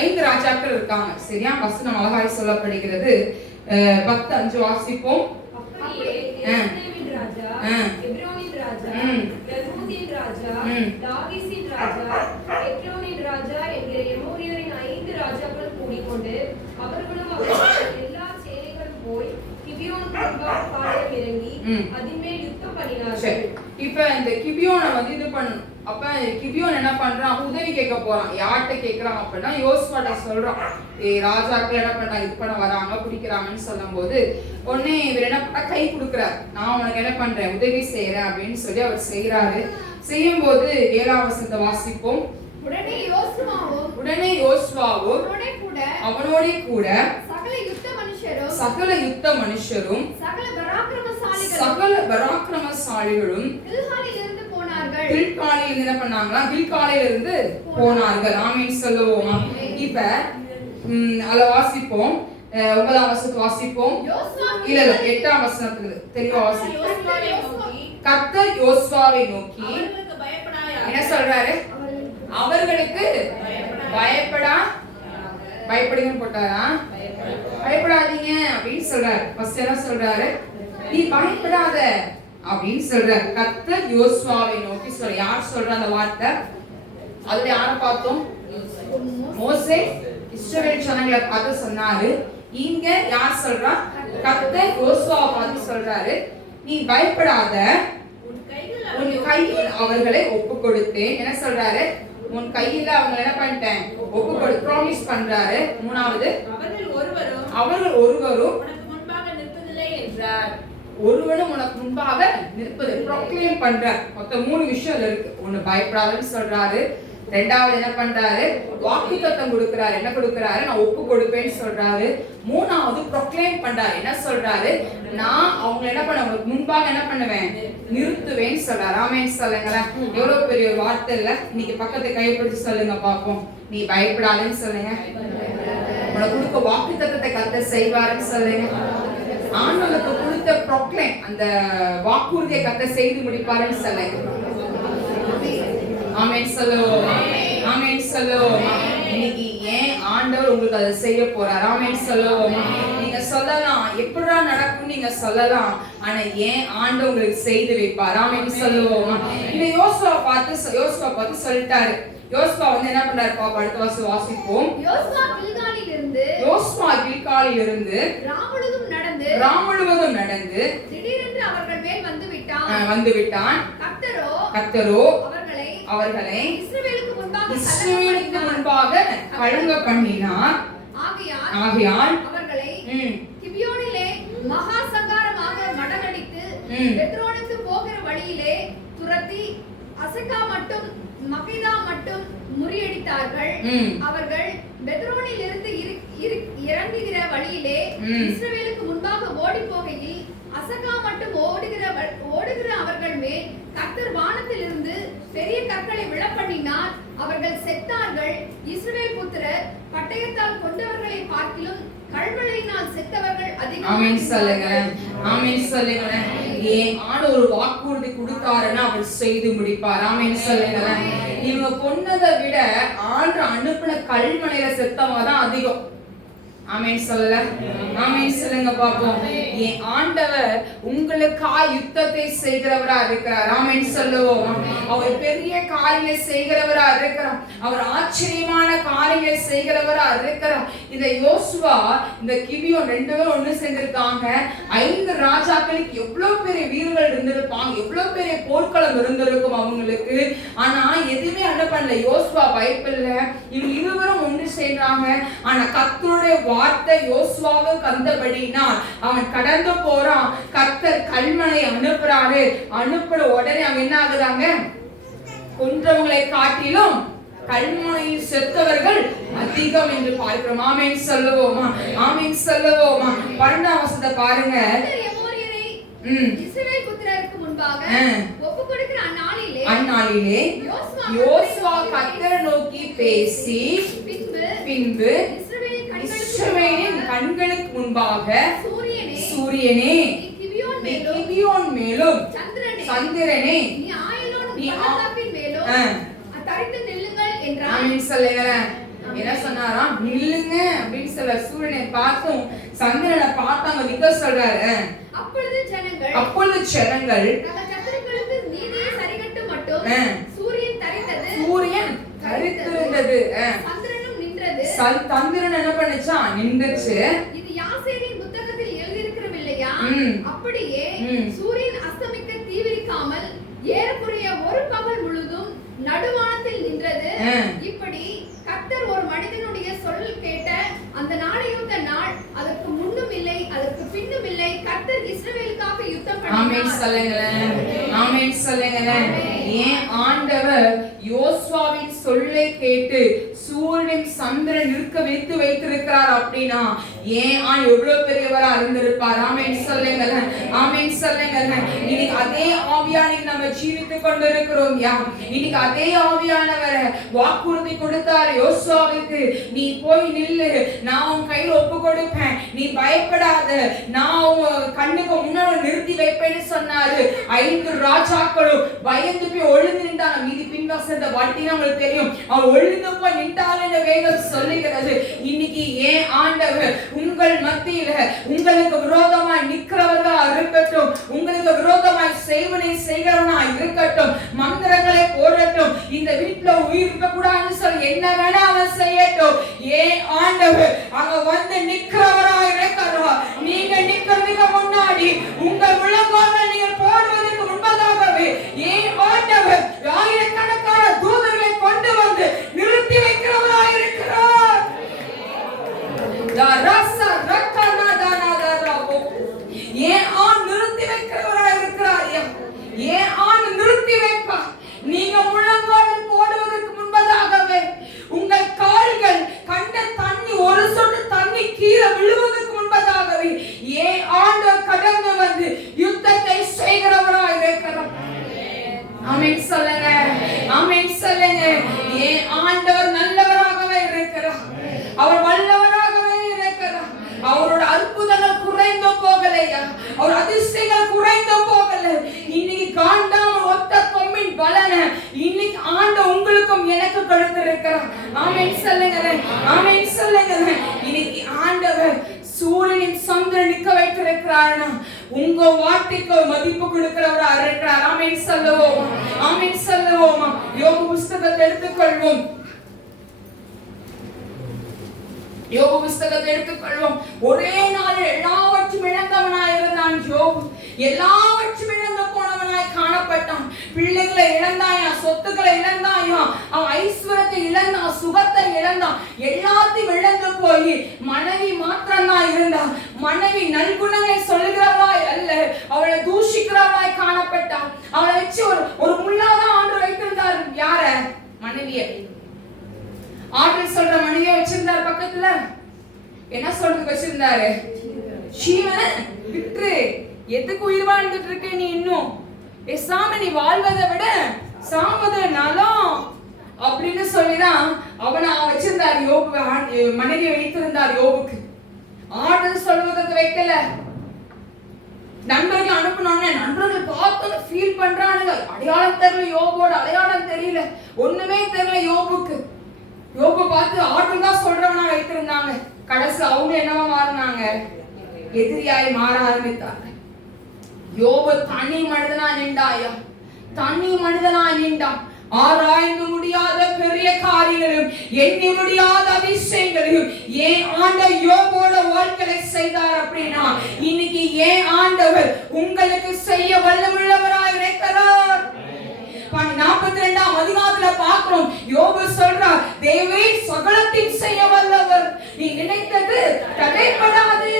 5 ராஜாக்கள் இருக்காங்க. சரியா? வசனம் அழகாய் சொல்லப்படுகிறது. 10:5 வாசிப்போம். அப்படியே எருசலேமின் ராஜா, எப்ரோனின் ராஜா, யர்மூத்தின் ராஜா, லாகீசின் ராஜா, எக்ரோனின் ராஜா என்கிற எமோரியரின் 5 ராஜாக்கள் கூடிக்கொண்டு அவர்களும் அவர்களுடைய எல்லா சேனைகளும் போய் கிபியோனுக்கு முன்பாக பாளையம் இறங்கி அதின்மேல் யுத்தம் பண்ணினார்கள். இப்ப இந்த கிபியோனை வந்து இது பண்ணணும். அப்ப கிபியோன் என்ன பண்றான்? உதவி கேட்க போறான். யார்கிட்ட கேட்கறான் அப்படின்னா யோசுவாட்ட சொல்றான். ராஜாக்கள் என்ன பண்றாங்க, இது பண்ண வராங்க, பிடிக்கிறாங்கன்னு சொல்லும் போது உடனே இவர் என்ன பண்ணா கை கொடுக்குறாரு. நான் உனக்கு என்ன பண்றேன், உதவி செய்யறேன் அப்படின்னு சொல்லி அவர் செய்யறாரு. செய்யும் போது 7ஆம் வசனத்தை வாசிப்போம். உடனே யோசுவாவும் அவனோட கூட சகல யுத்த மனுஷரும் சகல பராக்கிரமசாலிகளும் கில்காலில் என்ன பண்ணாங்களா, கில்காலில் இருந்து போனார்கள். ஆமென் சொல்லுவோமா? இப்ப அத வாசிப்போம். 9ஆம் வசனத்தை வாசிப்போம். இல்ல 8ஆம் வசனத்துக்கு தெளிவா வாசிப்போம். கர்த்தர் யோசுவாவை நோக்கி என்ன சொல்றாரு? அவர்களுக்கு பயப்படுங்கன்னு போட்டாரா? பயப்படாதீங்க அப்படின்னு சொல்றாரு. ஃபர்ஸ்ட் என்ன சொல்றாரு? நீ பயப்படாத அப்படின்னு சொல்றாரு. கர்த்தர் யோசுவாவை நோக்கி சொல்ற. யார் சொல்ற அந்த வார்த்தை? அதுல யார பார்த்தோம்? மோசே இஸ்ரவேல் ஜனங்களை பார்த்து சொன்னாரு. இங்க யார் சொல்றா? கர்த்தர் யோசுவாவை பார்த்து சொல்றாரு, நீ பயப்படாத, உன் கையில் அவர்களை ஒப்பு கொடுத்தேன். என்ன சொல்றாரு? உன் கையில அவங்க என்ன பண்ணிட்டேன், ஒப்பு கொடு, ப்ராமிஸ் பண்றாரு. 3வது, அவர்கள் ஒருவரும் உனக்கு முன்பாக நிற்பதில்லை என்றார். ஒருவனும் உனக்கு முன்பாக நிற்பது ப்ரோக்ளைம் பண்றார். மொத்தம் 3 விஷயம் இருக்கு. ஒன்னு பயப்படாதன்னு சொல்றாரு. 2வது என்ன பண்றாரு? வாக்குத்தத்தம் கொடுக்கிறாரு. என்ன கொடுக்கிறாரு? நான் ஒப்பு கொடுப்பேன்னு சொல்றாரு. 3வது ப்ரோக்ளைம் பண்றாரு. என்ன சொல்றாரு? நான் அவங்க என்ன பண்ண, உங்களுக்கு முன்பாக என்ன பண்ணுவேன், நிறுத்துவேன்னு சொல்றாரு. ஆமென் சொல்லுங்களேன். எவ்வளவு பெரிய ஒரு வார்த்தை இல்ல? இன்னைக்கு பக்கத்தை கைப்பிடிச்சு சொல்லுங்க பாப்போம். நீ பயப்படாதன்னு சொல்லுங்க. உனக்கு கொடுக்க வாக்குத்தத்தத்தை கர்த்தர் செய்வாருன்னு சொல்லுங்க. ஆண்டவருக்கு கொடுத்த ப்ரோக்ளைம், அந்த வாக்குறுதியை கர்த்தர் செய்து முடிப்பாருன்னு சொல்லுங்க. ஆமென் சொல்லுவோம். ஆமென் சொல்லுவோம். இன்னைக்கு ஏன் ஆண்டவர் உங்களுக்கு அதை செய்ய போறார்? ஆமென் சொல்லுவோம். நீங்க சொல்லலாம் எப்படிடா நடக்கும் நீங்க சொல்லலாம், ஆனா ஏன் ஆண்டவர் உங்களுக்கு செய்து வைப்பார்? ஆமென் சொல்லுவோம். இந்த யோசுவா பார்த்து சொல்லிட்டாரு. யோசுவா வந்து என்ன பண்றாரு பாப்பா? அடுத்த வருஷம் வாசிப்போம். யோசுவா கில்காலில் இருந்து ராமுழுவதும் நடந்து திடீரென்று அவர்கள் மேல் வந்து விட்டான். கர்த்தரோ அவர்களை இஸ்ரவேலுக்கு முன்பாக கலங்க பண்ணினார். ஆகையால் அவர்களை கிபியோனிலே மகா சங்காரமாக மடங்கடித்து பெத்ரோனுக்கு போகிற வழியிலே துரத்தி அசெக்கா மட்டும் மக்கெதா மட்டும் முறியடித்தார்கள். அவர்கள் பெத்ரோனில் இருந்து இறங்குகிற வழியிலே இஸ்ரவேலுக்கு முன்பாக ஓடி போகையில் அசெக்கா மட்டும் ஓடுகிற அவர்கள் மேல் கர்த்தர் வானத்திலிருந்து பெரிய கற்களை விழப்பண்ணினார். அவர்கள் செத்தார்கள். இஸ்ரவேல் புத்திரர் பட்டயத்தால் கொண்டவர்களை பார்க்கிலும் கல்வளையினால் செத்தவர்கள் அதிகம். ஆமென் சொல்லுங்க. ஆமென் சொல்லுங்க. ஏன் ஆண்டவர் ஒரு வாக்குறுதி கொடுத்தாருன்னா அவர் செய்து முடிப்பார். ஆமென் சொல்லுங்க. இவங்க கொன்னதை விட ஆண்டு அனுப்பின கல்மனையில செத்தவங்க தான் அதிகம். ஆமென் சொல்லல. ஆமென் சொல்லுங்க பாப்போம். ஏன் ஆண்டவர் உங்களுக்காய் யுத்தத்தை செய்கிறவரா இருக்கிறார். ஆமென் சொல்லுவோம். அவர் பெரிய காரியங்களை செய்கிறவரா இருக்கிறார். அவர் ஆச்சரியமான காரியங்களை செய்கிறவரா இருக்கிறார். இந்த யோசுவா இந்த கிபியோன் 2 பேரும் ஒண்ணு சேர்ந்திருக்காங்க. 5 ராஜாக்களுக்கு எவ்வளவு பெரிய வீரர்கள் இருந்திருப்பாங்க, எவ்வளவு பெரிய போர்க்களம் இருந்திருக்கும் அவங்களுக்கு. ஆனா எதுவுமே என்ன பண்ணல, யோசுவா பயப்படல. இவங்க இருவரும் ஒன்று சேர்றாங்க. ஆனா கர்த்தருடைய வார்த்தை யோசுவாவுக்கு வந்தபடினால் அவன் கடந்து போறான். கர்த்தர் கல்மனை அனுப்புறாரு. அனுப்புற உடனே அவன் என்ன ஆகுறாங்க, கொன்றவங்களை காட்டிலும் கல்மனையில் செத்தவர்கள் அதிகம் என்று பார்க்கிறோம். ஆமென் சொல்லுவோமா? ஆமென் சொல்லுவோமா? 12ஆம் வசனத்தை பாருங்க. இஸ்ரவேல் புத்திரருக்கு முன்பாக ஒப்பு கொடுக்கிற அந்நாளிலே யோசுவா கர்த்தரை நோக்கி பேசி பின்பு இஸ்ரவேலின் கண்களுக்கு முன்பாக சூரியனே நீ கிபியோன் மேலும் சந்திரனே நீ தரித்து நில்லுங்கள் என்றார். ஆமென் சொல்லுங்க. என்ன சொன்னாரா? நில்லுங்க அப்படின்னு சொல்ல. சூரியனை பார்த்தும் சந்திரனை பார்த்தாங்க நிக்க சொல்றாரு. அப்பொழுது ஜனங்கள் தங்கள் சத்துருக்களுக்கு நீதியை சரிகட்டும் மட்டும் சூரியன் தரித்திருந்தது, சந்திரனும் நின்றது. சந்திரன் என்ன பண்ணுச்சா? நின்றுச்சு. இது யாசேரின் புத்தகத்தில் எழுதியிருக்கிறவில்லையா? அப்படியே சூரியன் அஸ்தமிக்க தீவிரிக்காமல் ஏறக்குறைய ஒரு பகல் முழுதும் நடுவானத்தில் நின்றது. இப்படி கர்த்தர் ஒரு மனிதனுடைய சொல் கேட்ட அந்த நாளையொத்த நாள் அதற்கு முன்னும் இல்லை அதற்கு பின்னும் இல்லை. கர்த்தர் இஸ்ரவேலுக்காக யுத்தம் பண்ணினார். ஆமென் சொல்லுங்களேன், ஆமென் சொல்லுங்களேன். ஏன் ஆண்டவர் யோசுவாவின் சொல்லை கேட்டு சூரியன் சந்திரன் நிற்க வைத்திருக்கிறார் அப்படின்னா ஏன் எவ்வளவு பெரியவரா இருந்திருப்பார். ஆமென் சொல்லுங்களேன், ஆமென் சொல்லுங்களேன். இன்னைக்கு அதே ஆவியானவர் நம்ம ஜீவித்துக் கொண்டிருக்கிறோம். இன்னைக்கு அதே ஆவியானவர் வாக்குறுதி கொடுத்தார் யோசுவாவுக்கு, நீ போய் நில்லு, நான் உன் கையில் ஒப்பு கொடுப்பேன், நீ பயப்படாத, நான் உன் கண்ணுக்கு முன்னாடி நிறுத்தி வைப்பேன்னு சொன்னாரு. 5 ராஜாக்களும் பயந்து போய் ஒளிந்து நின்றாங்க. மீதி பின்வாசத்தை வாழ்த்தினா உங்களுக்கு தெரியும். அவர் ஒளிந்து போய் நின்றாருன்னு வேதம் சொல்லுகிறது. இன்னைக்கு ஏன் ஆண்டவர் உங்கள் மத்தியில உங்களுக்கு விரோதமாய் நிற்கிறவர்களா இருக்கட்டும், உங்களுக்கு விரோதமாய் செய்வனை செய்கிறவனா இருக்கட்டும், மந்திரங்களை போடட்டும், இந்த வீட்டுல உயிர் இருக்க கூடாதுன்னு சொல்லி என்ன வேணா அவன் செய்யட்டும், ஏன் ஆண்டவர் அங்க வந்து நிற்கிறவரா இருக்கிறார். நீங்க நிற்கிறதுக்கு முன்னாடி உங்கள் முழங்கால நீங்கள் போடுவதற்கு முன்பதாகவே ஏன் ஆண்டவர் ஆயிரக்கணக்கான தூதர்களை கொண்டு வந்து நிறுத்தி வைக்கிறவரா இருக்கிறார். ஏன் ஆண் நிறுத்தி வைக்கிறவரா இருக்கிறார். ஏன் ஆண் நிறுத்தி வைப்பார். நீங்க முழங்கால் போடுவதற்கு முன்பதாகவே உங்கள் கால்கள் கண்ட தண்ணி ஒரு சொட்டு தண்ணி கீழே விழுவதற்கு முன்பதாகவே ஏன் ஆண்டவர் கடந்து வந்து யுத்தத்தை செய்கிறவரா இருக்கிறார். ஆமென் சொல்லுங்க, ஆமென் சொல்லுங்க. ஏன் ஆண்டவர் நல்லவராகவே இருக்கிறார், அவர் வல்லவராகவே இருக்கிறார். அவரோட அற்புதங்கள் குறைந்து போகலையா, அவர் அதிசயங்கள் குறைந்து போகல. இன்னைக்கு காண்டாம ஒத்த கொம்பின் பலன இன்னைக்கு ஆண்ட உங்களுக்கும் எனக்கு கொடுத்திருக்கிறார். ஆமென் சொல்லுங்க, ஆமென் சொல்லுங்க. இன்னைக்கு ஆண்டவர் சூரியனின் சந்திரன் நிற்க வைத்திருக்கிறார்னா உங்க வார்த்தைக்கு மதிப்பு கொடுக்கிறவரா இருக்கிறார். ஆமென் சொல்லுவோம், ஆமென் சொல்லுவோம். யோபு புஸ்தகத்தை எடுத்துக்கொள்வோம், யோபு புஸ்தகத்தை எடுத்துக்கொள்வோம். ஒரே நாள் எல்லாவற்றும் இழந்தவனாய் இருந்தான் யோபு. எல்லாவற்றும் இழந்து போனவனாய் காணப்பட்டான். பிள்ளைகளை இழந்தாயா, சொத்துக்களை இழந்தாயா, அவன் ஐஸ்வரத்தை இழந்தான், சுகத்தை இழந்தான், எல்லாத்தையும் இழந்து போய் மனைவி மாத்திரம்தான் இருந்தான். மனைவி நல்குணங்களை சொல்லுகிறவளாய் அல்ல, அவளை தூஷிக்கிறவளாய் காணப்பட்டான். அவளை வச்சு ஒரு முள்ளாதான் ஆண்டு வைத்திருந்தார். யார? மனைவியை. ஆற்றல் சொல்ற மனைவியை வச்சிருந்தார். பக்கத்துல என்ன சொல்றதுக்கு வச்சிருந்தாரு? ஜீவனை விட்டு எதுக்கு உயிர் வாழ்ந்துட்டு இருக்க நீ? இன்னும் பேசாம நீ வாழ்வதை விட சாவத நலம் அப்படின்னு சொல்லிதான் அவனை வச்சிருந்தார். யோபு மனைவியை வைத்திருந்தார். யோபுக்கு ஆற்றல் சொல்வதற்கு வைக்கல. நண்பர்கள் அனுப்பினோன்னு நண்பர்கள் பார்த்து ஃபீல் பண்றானுங்க. அடையாளம் தெரியல, யோபோட அடையாளம் தெரியல, ஒண்ணுமே தெரியல யோபுக்கு. யோபு பார்த்து ஆற்றல் தான் சொல்றவனா வைத்திருந்தாங்க. கடைசி அவங்க என்னவா மாறினாங்க? எதிரியாய் மாற ஆரம்பித்தாங்க. யோபு தனி மனிதனா நின்றாயா, தனி மனிதனா நின்றான். ஆராய்ந்து முடியாத பெரிய காரியங்களையும் எண்ணி முடியாத அதிசயங்களையும் ஏன் ஆண்டவர் யோபோட வாழ்க்கையை செய்தார் அப்படின்னா இன்னைக்கு ஏன் ஆண்டவர் உங்களுக்கு செய்ய வல்லமுள்ளவராய் இருக்கிறார். 42ஆம் அதிகாரத்துல பார்க்கிறோம். யோபு சொல்றார், தேவரே சகலத்தையும் செய்ய வல்லவர், நீ நினைத்தது தடைபடாது,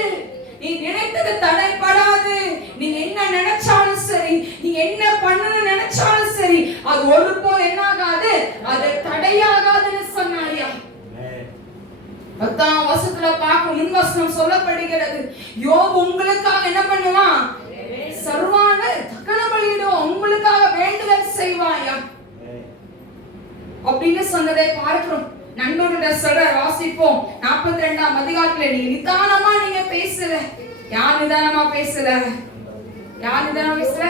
நீ நினைத்தது தடைபடாது. நீ என்ன நினைச்சாலும் சரி, நீ என்ன பண்ணணும்னு நினைச்சாலும் சரி, அது ஒருபோதும் என்ன ஆகாது, அது தடையாகாதுன்னு சொன்னாரியா. 10ஆம் வசனத்துல பார்க்க முன்வசனம் சொல்லப்படுகிறது. யோபு உங்களுக்காக என்ன பண்ணுவான்? சர்வான தகன பலியிடுவான், உங்களுக்காக வேண்டுதல் செய்வாயா அப்படின்னு சொன்னதை பார்க்கிறோம். நண்பர்களோட சொல்ற வாசிப்போம். 42ஆம் அதிகாரத்துல நீ நிதானமா நீங்க பேசுற. யார் நிதானமா பேசுற? யார் நிதானமா பேசுற?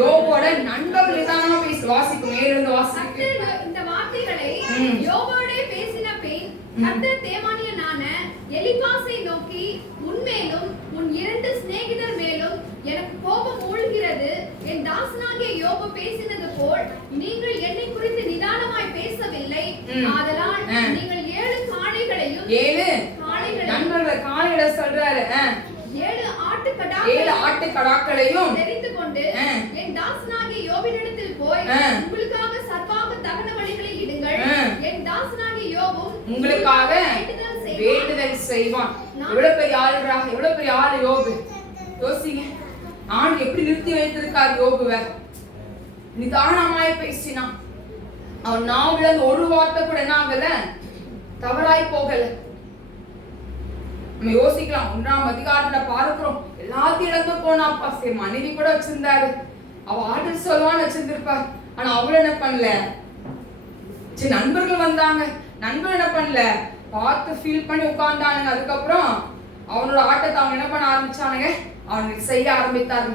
யோபோட நண்பர்கள் நிதானமா பேசு. வாசிக்கும், மேலிருந்து வாசிக்கும். இந்த வார்த்தைகளை யோபோடே பேசின பின் கர்த்தர் தேமானியனான எலிபாசை நோக்கி, உன்மேலும் உன் 2 சிநேகிதர் மேலும் எனக்கு கோபம் மூழ்கிறது. என் தாசனாகிய யோபு பேசினது போல் நீங்கள் என்னை குறித்து நிதானமாய் பேசவில்லை. ஆதலால் நீங்கள் 7 காளைகளையும் 7 நண்பர்கள் காளைகளை சொல்றாரு. 7 ஆட்டுக்கடாக்களையும் தெரிந்து கொண்டு என் தாசனாகிய யோபினிடத்தில் போய் உங்களுக்காக சர்வாங்க தகன பலிகளை இடுங்கள். என் தாசனாகிய யோபும் உங்களுக்காக வேண்டுதல் செய்வான். எவ்வளவு பெரிய ஆளுறாங்க, எவ்வளவு பெரிய ஆளு யோபு. யோசிங்க, ஆண்டு எப்படி நிறுத்தி வைத்திருக்கார் யோபுவ. நிதானமாய் பேசினான். அவன் நாவுல ஒரு வார்த்தை கூட என்ன ஆகல, தவறாய் போகல. நம்ம யோசிக்கலாம், 1ஆம் அதிகாரத்துல பார்க்கிறோம், எல்லாத்தையும் இழந்து போனாப்பா. சரி, மனைவி கூட வச்சிருந்தாரு, அவ ஆர்டர் சொல்லுவான்னு வச்சிருந்திருப்பார். ஆனா அவள என்ன பண்ணல. சரி, நண்பர்கள் வந்தாங்க, நண்பர் என்ன பண்ணல, பார்த்து ஃபீல் பண்ணி உட்கார்ந்தானுங்க. அதுக்கப்புறம் அவனோட ஆட்டத்தை அவன் என்ன பண்ண ஆரம்பிச்சானுங்க, அவனுக்கு செய்ய ஆரம்பித்தாரு.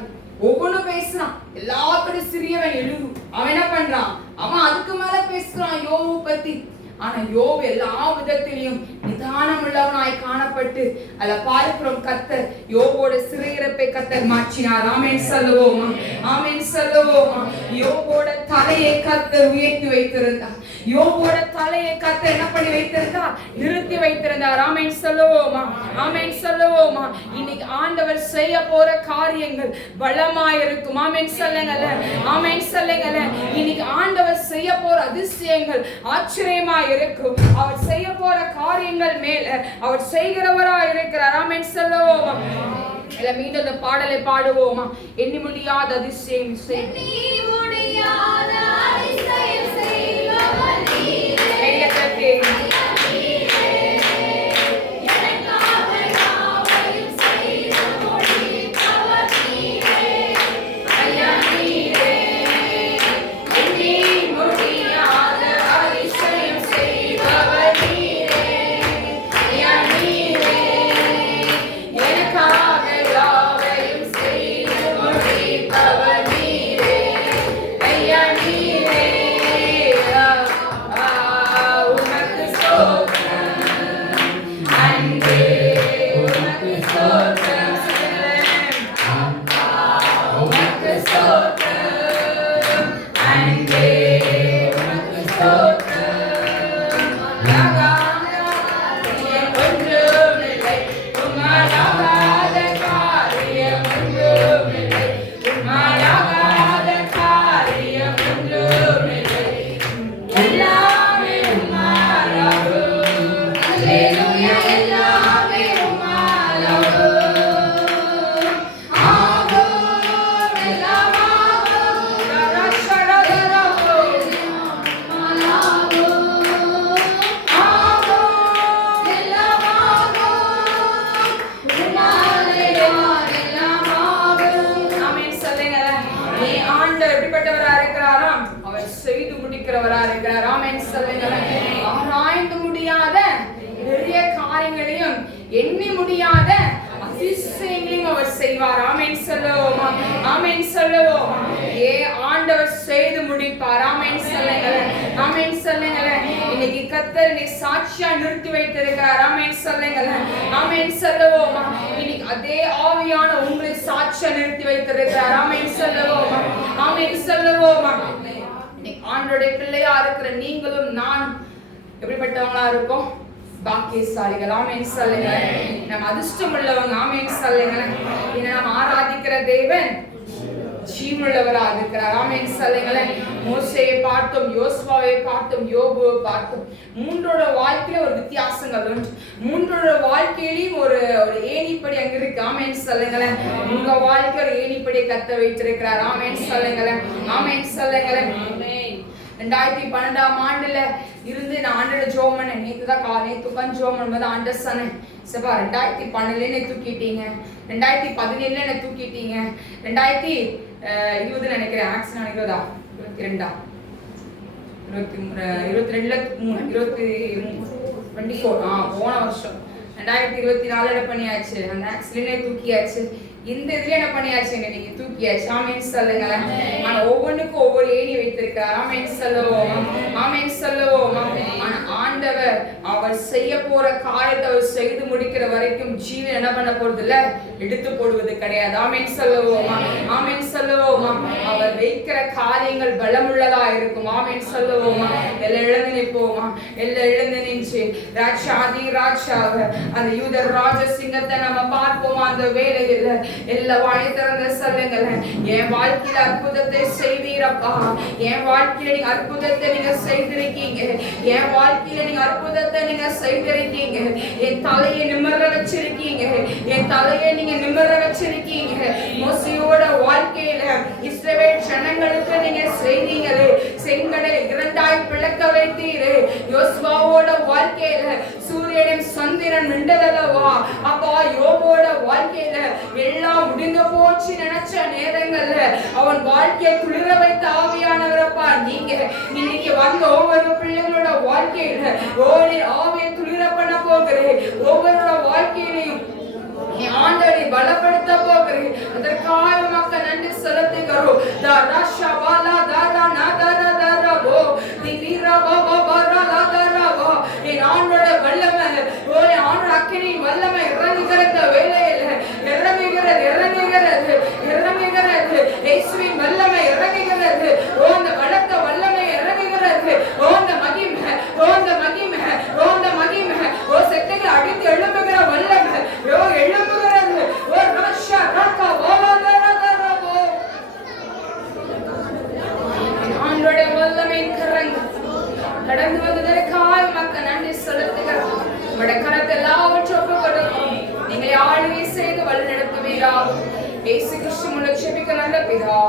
ஒவ்வொன்றும் பேசுறான், எல்லாத்தோட சிறியவன் எழுது. அவன் என்ன பண்றான், அவன் அதுக்கு மேல பேசுறான் யோபு பத்தி. ஆனா யோபு எல்லா விதத்திலையும் நிதானம் உள்ளவனாய் காணப்பட்டு அதுல பார்க்கிறோம், கர்த்தர் யோபோட சிறையிருப்பை கர்த்தர் மாற்றினார். ஆமென் சொல்லுவோமா, ஆமென் சொல்லுவோமா. யோபோட தலையை கர்த்தர் உயர்த்தி வைத்திருந்தார். யோபோட தலையை கர்த்தர் என்ன பண்ணி வைத்திருந்தார், நிறுத்தி வைத்திருந்தார். ஆமென் சொல்லுவோமா, ஆமென் சொல்லுவோமா. இன்னைக்கு ஆண்டவர் செய்ய போற காரியங்கள் பலமாயிருக்கும். ஆமென் சொல்லுங்கல, ஆமென் சொல்லுங்கல. இன்னைக்கு ஆண்டவர் செய்ய போற அதிசயங்கள் ஆச்சரியமா இருக்கும். அவர் செய்ய போற காரியங்கள் மேல அவர் செய்கிறவரா இருக்கிறார். ஆமென் சொல்லுவோமா. எல்லாம் மீண்டும் அந்த பாடலை பாடுவோமா. எண்ணி முடியாத அதிசயம் ஆராய்ந்து முடியாத பெரிய காரியங்களையும் எண்ணி முடியாத அதிசயங்களையும் அவர் செய்வார். ஆமென் சொல்லுவோமா, ஆமென் சொல்லுவோமா. ஆண்டவர் செய்து முடிப்பார். ஆமென் சொல்லுங்களேன், ஆமென் சொல்லுங்களேன். இன்னைக்கு கர்த்தர் நீ சாட்சியா நிறுத்தி வைத்திருக்கிறார். ஆமென் சொல்லுங்களேன், ஆமென் சொல்லுவோமா. இன்னைக்கு அதே ஆவியான உங்களை சாட்சியா நிறுத்தி வைத்திருக்கிறார். ஆமென் சொல்லுவோமா, ஆமென் சொல்லுவோமா. ஆண்டோடைய பிள்ளையா இருக்கிற நீங்களும் நானும் எப்படிப்பட்டவங்களா இருக்கோம், பாக்கியசாலிகள். ஆமென் சொல்லுங்க. நம்ம அதிர்ஷ்டம் உள்ளவங்க. ஆமென் சொல்லுங்க. நம்ம ஆராதிக்கிற தேவன் ஜீவனுள்ளவரா இருக்கிறார். ஆமென் சொல்லுங்களேன். மோசேயை பார்த்தோம், யோசுவாவை பார்த்தோம், யோபுவை பார்த்தோம். மூன்றோட வாழ்க்கையில ஒரு வித்தியாசங்கள் உண்டு. மூன்றோட வாழ்க்கையிலும் ஒரு ஏணிப்படி அங்க இருக்கு. ஆமென் சொல்லுங்களேன். உங்க வாழ்க்கை ஒரு ஏணிப்படி கத்த வைத்திருக்கிறார். ஆமென் சொல்லுங்களேன், ஆமென் சொல்லுங்களேன். 2012ஆம் ஆண்டுல இருந்து நான் ஆண்டோட ஜோம் பண்ணேன். நேத்து உட்காந்து ஜோம் பண்ணும்போது ஆண்டர் சொன்னேன், சபா 2012 என்ன தூக்கிட்டீங்க, 2017 என்ன தூக்கிட்டீங்க, 2020 நினைக்கிறேன், ஆக்சிடென்ட் நினைக்கிறதா 22 போன வருஷம் 2024 பண்ணியாச்சு. அந்த ஆக்சிடென்டே தூக்கியாச்சு. இந்த இதுல என்ன பண்ணியாச்சு, நீங்க தூக்கியாச்சு. ஆமென் சொல்லுங்களேன். ஆனா ஒவ்வொன்றுக்கும் ஒவ்வொரு ஏணி வைத்திருக்கார். ஆமென் சொல்லுவோம், ஆமென் சொல்லுவோம். ஆனா ஆண்டவர் அவர் செய்ய போற காரியத்தை அவர் செய்து முடிக்கிற வரைக்கும் ஜீவன் என்ன பண்ண போறது இல்ல, எடுத்து போடுவது கிடையாது. ஆமென் சொல்லுவோம், ஆமென் சொல்லுவோம். அவர் வைக்கிற காரியங்கள் பலமுள்ளதா இருக்கும். ஆமென் சொல்லுவோம். எல்லாம் எழுந்து நிற்போமா, எல்லாம் எழுந்து நின்று ராஜாதி ராஜாவ அந்த யூத ராஜசிங்கத்தை நம்ம பார்ப்போமா. அந்த வேலையில் எல்லா வாயை திறந்து சொல்லுங்களேன், என் வாழ்க்கையில அற்புதத்தை செய்வீரப்பா, என் வாழ்க்கையில நீங்க அற்புதத்தை நீங்க செய்திருக்கீங்க, என் வாழ்க்கையில நீங்க அற்புதத்தை நீங்க செய்திருக்கீங்க, என் தலையை நிமிர வச்சிருக்கீங்க, என் தலையை நீங்க நிமிர வச்சிருக்கீங்க. மோசேயோட வாழ்க்கையில இஸ்ரவேல் ஜனங்களுக்கு நீங்க செய்தீங்களே, செங்கடலை இரண்டாய் பிளக்க வைத்தீரே. யோசுவாவோட வாழ்க்கையில சூரியனும் சந்திரன் மிண்டலவா அப்பா. யோபோட வாழ்க்கையில எல்லாம் முடிந்து போச்சு நினைச்ச நேரங்கள்ல அவன் வாழ்க்கையை குளிர வைத்த ஆவியானவரப்பா நீங்க. இன்னைக்கு வந்த ஒவ்வொரு பிள்ளைகளோட வாழ்க்கையில ஆவியை குளிர பண்ண போகிறேன். ஒவ்வொருட வாழ்க்கையிலையும் ஆண்டவரை பலப்படுத்த போகிறேன். அதற்காக மக்கள் நன்றி செலுத்துகிறோம். ஆண்டோட வல்லமை, அக்கினி வல்லமை இறங்குகிற வேலையில இறங்குகிறது, இறங்குகிறது, இறங்குகிறது. இயேசுவின் வல்லமை இறங்குகிறது. அந்த பலத்த வல்லமை இறங்குகிறது. அந்த மகிமை, அந்த மகிமை, அந்த மகிமை. செட்டைகள் அடித்து எழும்புகிற வல்லமை எழும்புகிறது. ராஷா ராக்கா வாலாதரதரபோ ஆண்டோட வல்லமை கடந்து வந்ததற்காக மக்கள் நன்றி செலுத்துகிறோம். உங்களுடைய கரத்தை எல்லாவற்றும் ஒப்புக்கொடுக்கிறோம். நீங்களை ஆளுகை செய்து வழி நடத்துவீராக. இயேசு கிறிஸ்து மூலம் ஜெபிக்க நல்ல பிதாவே.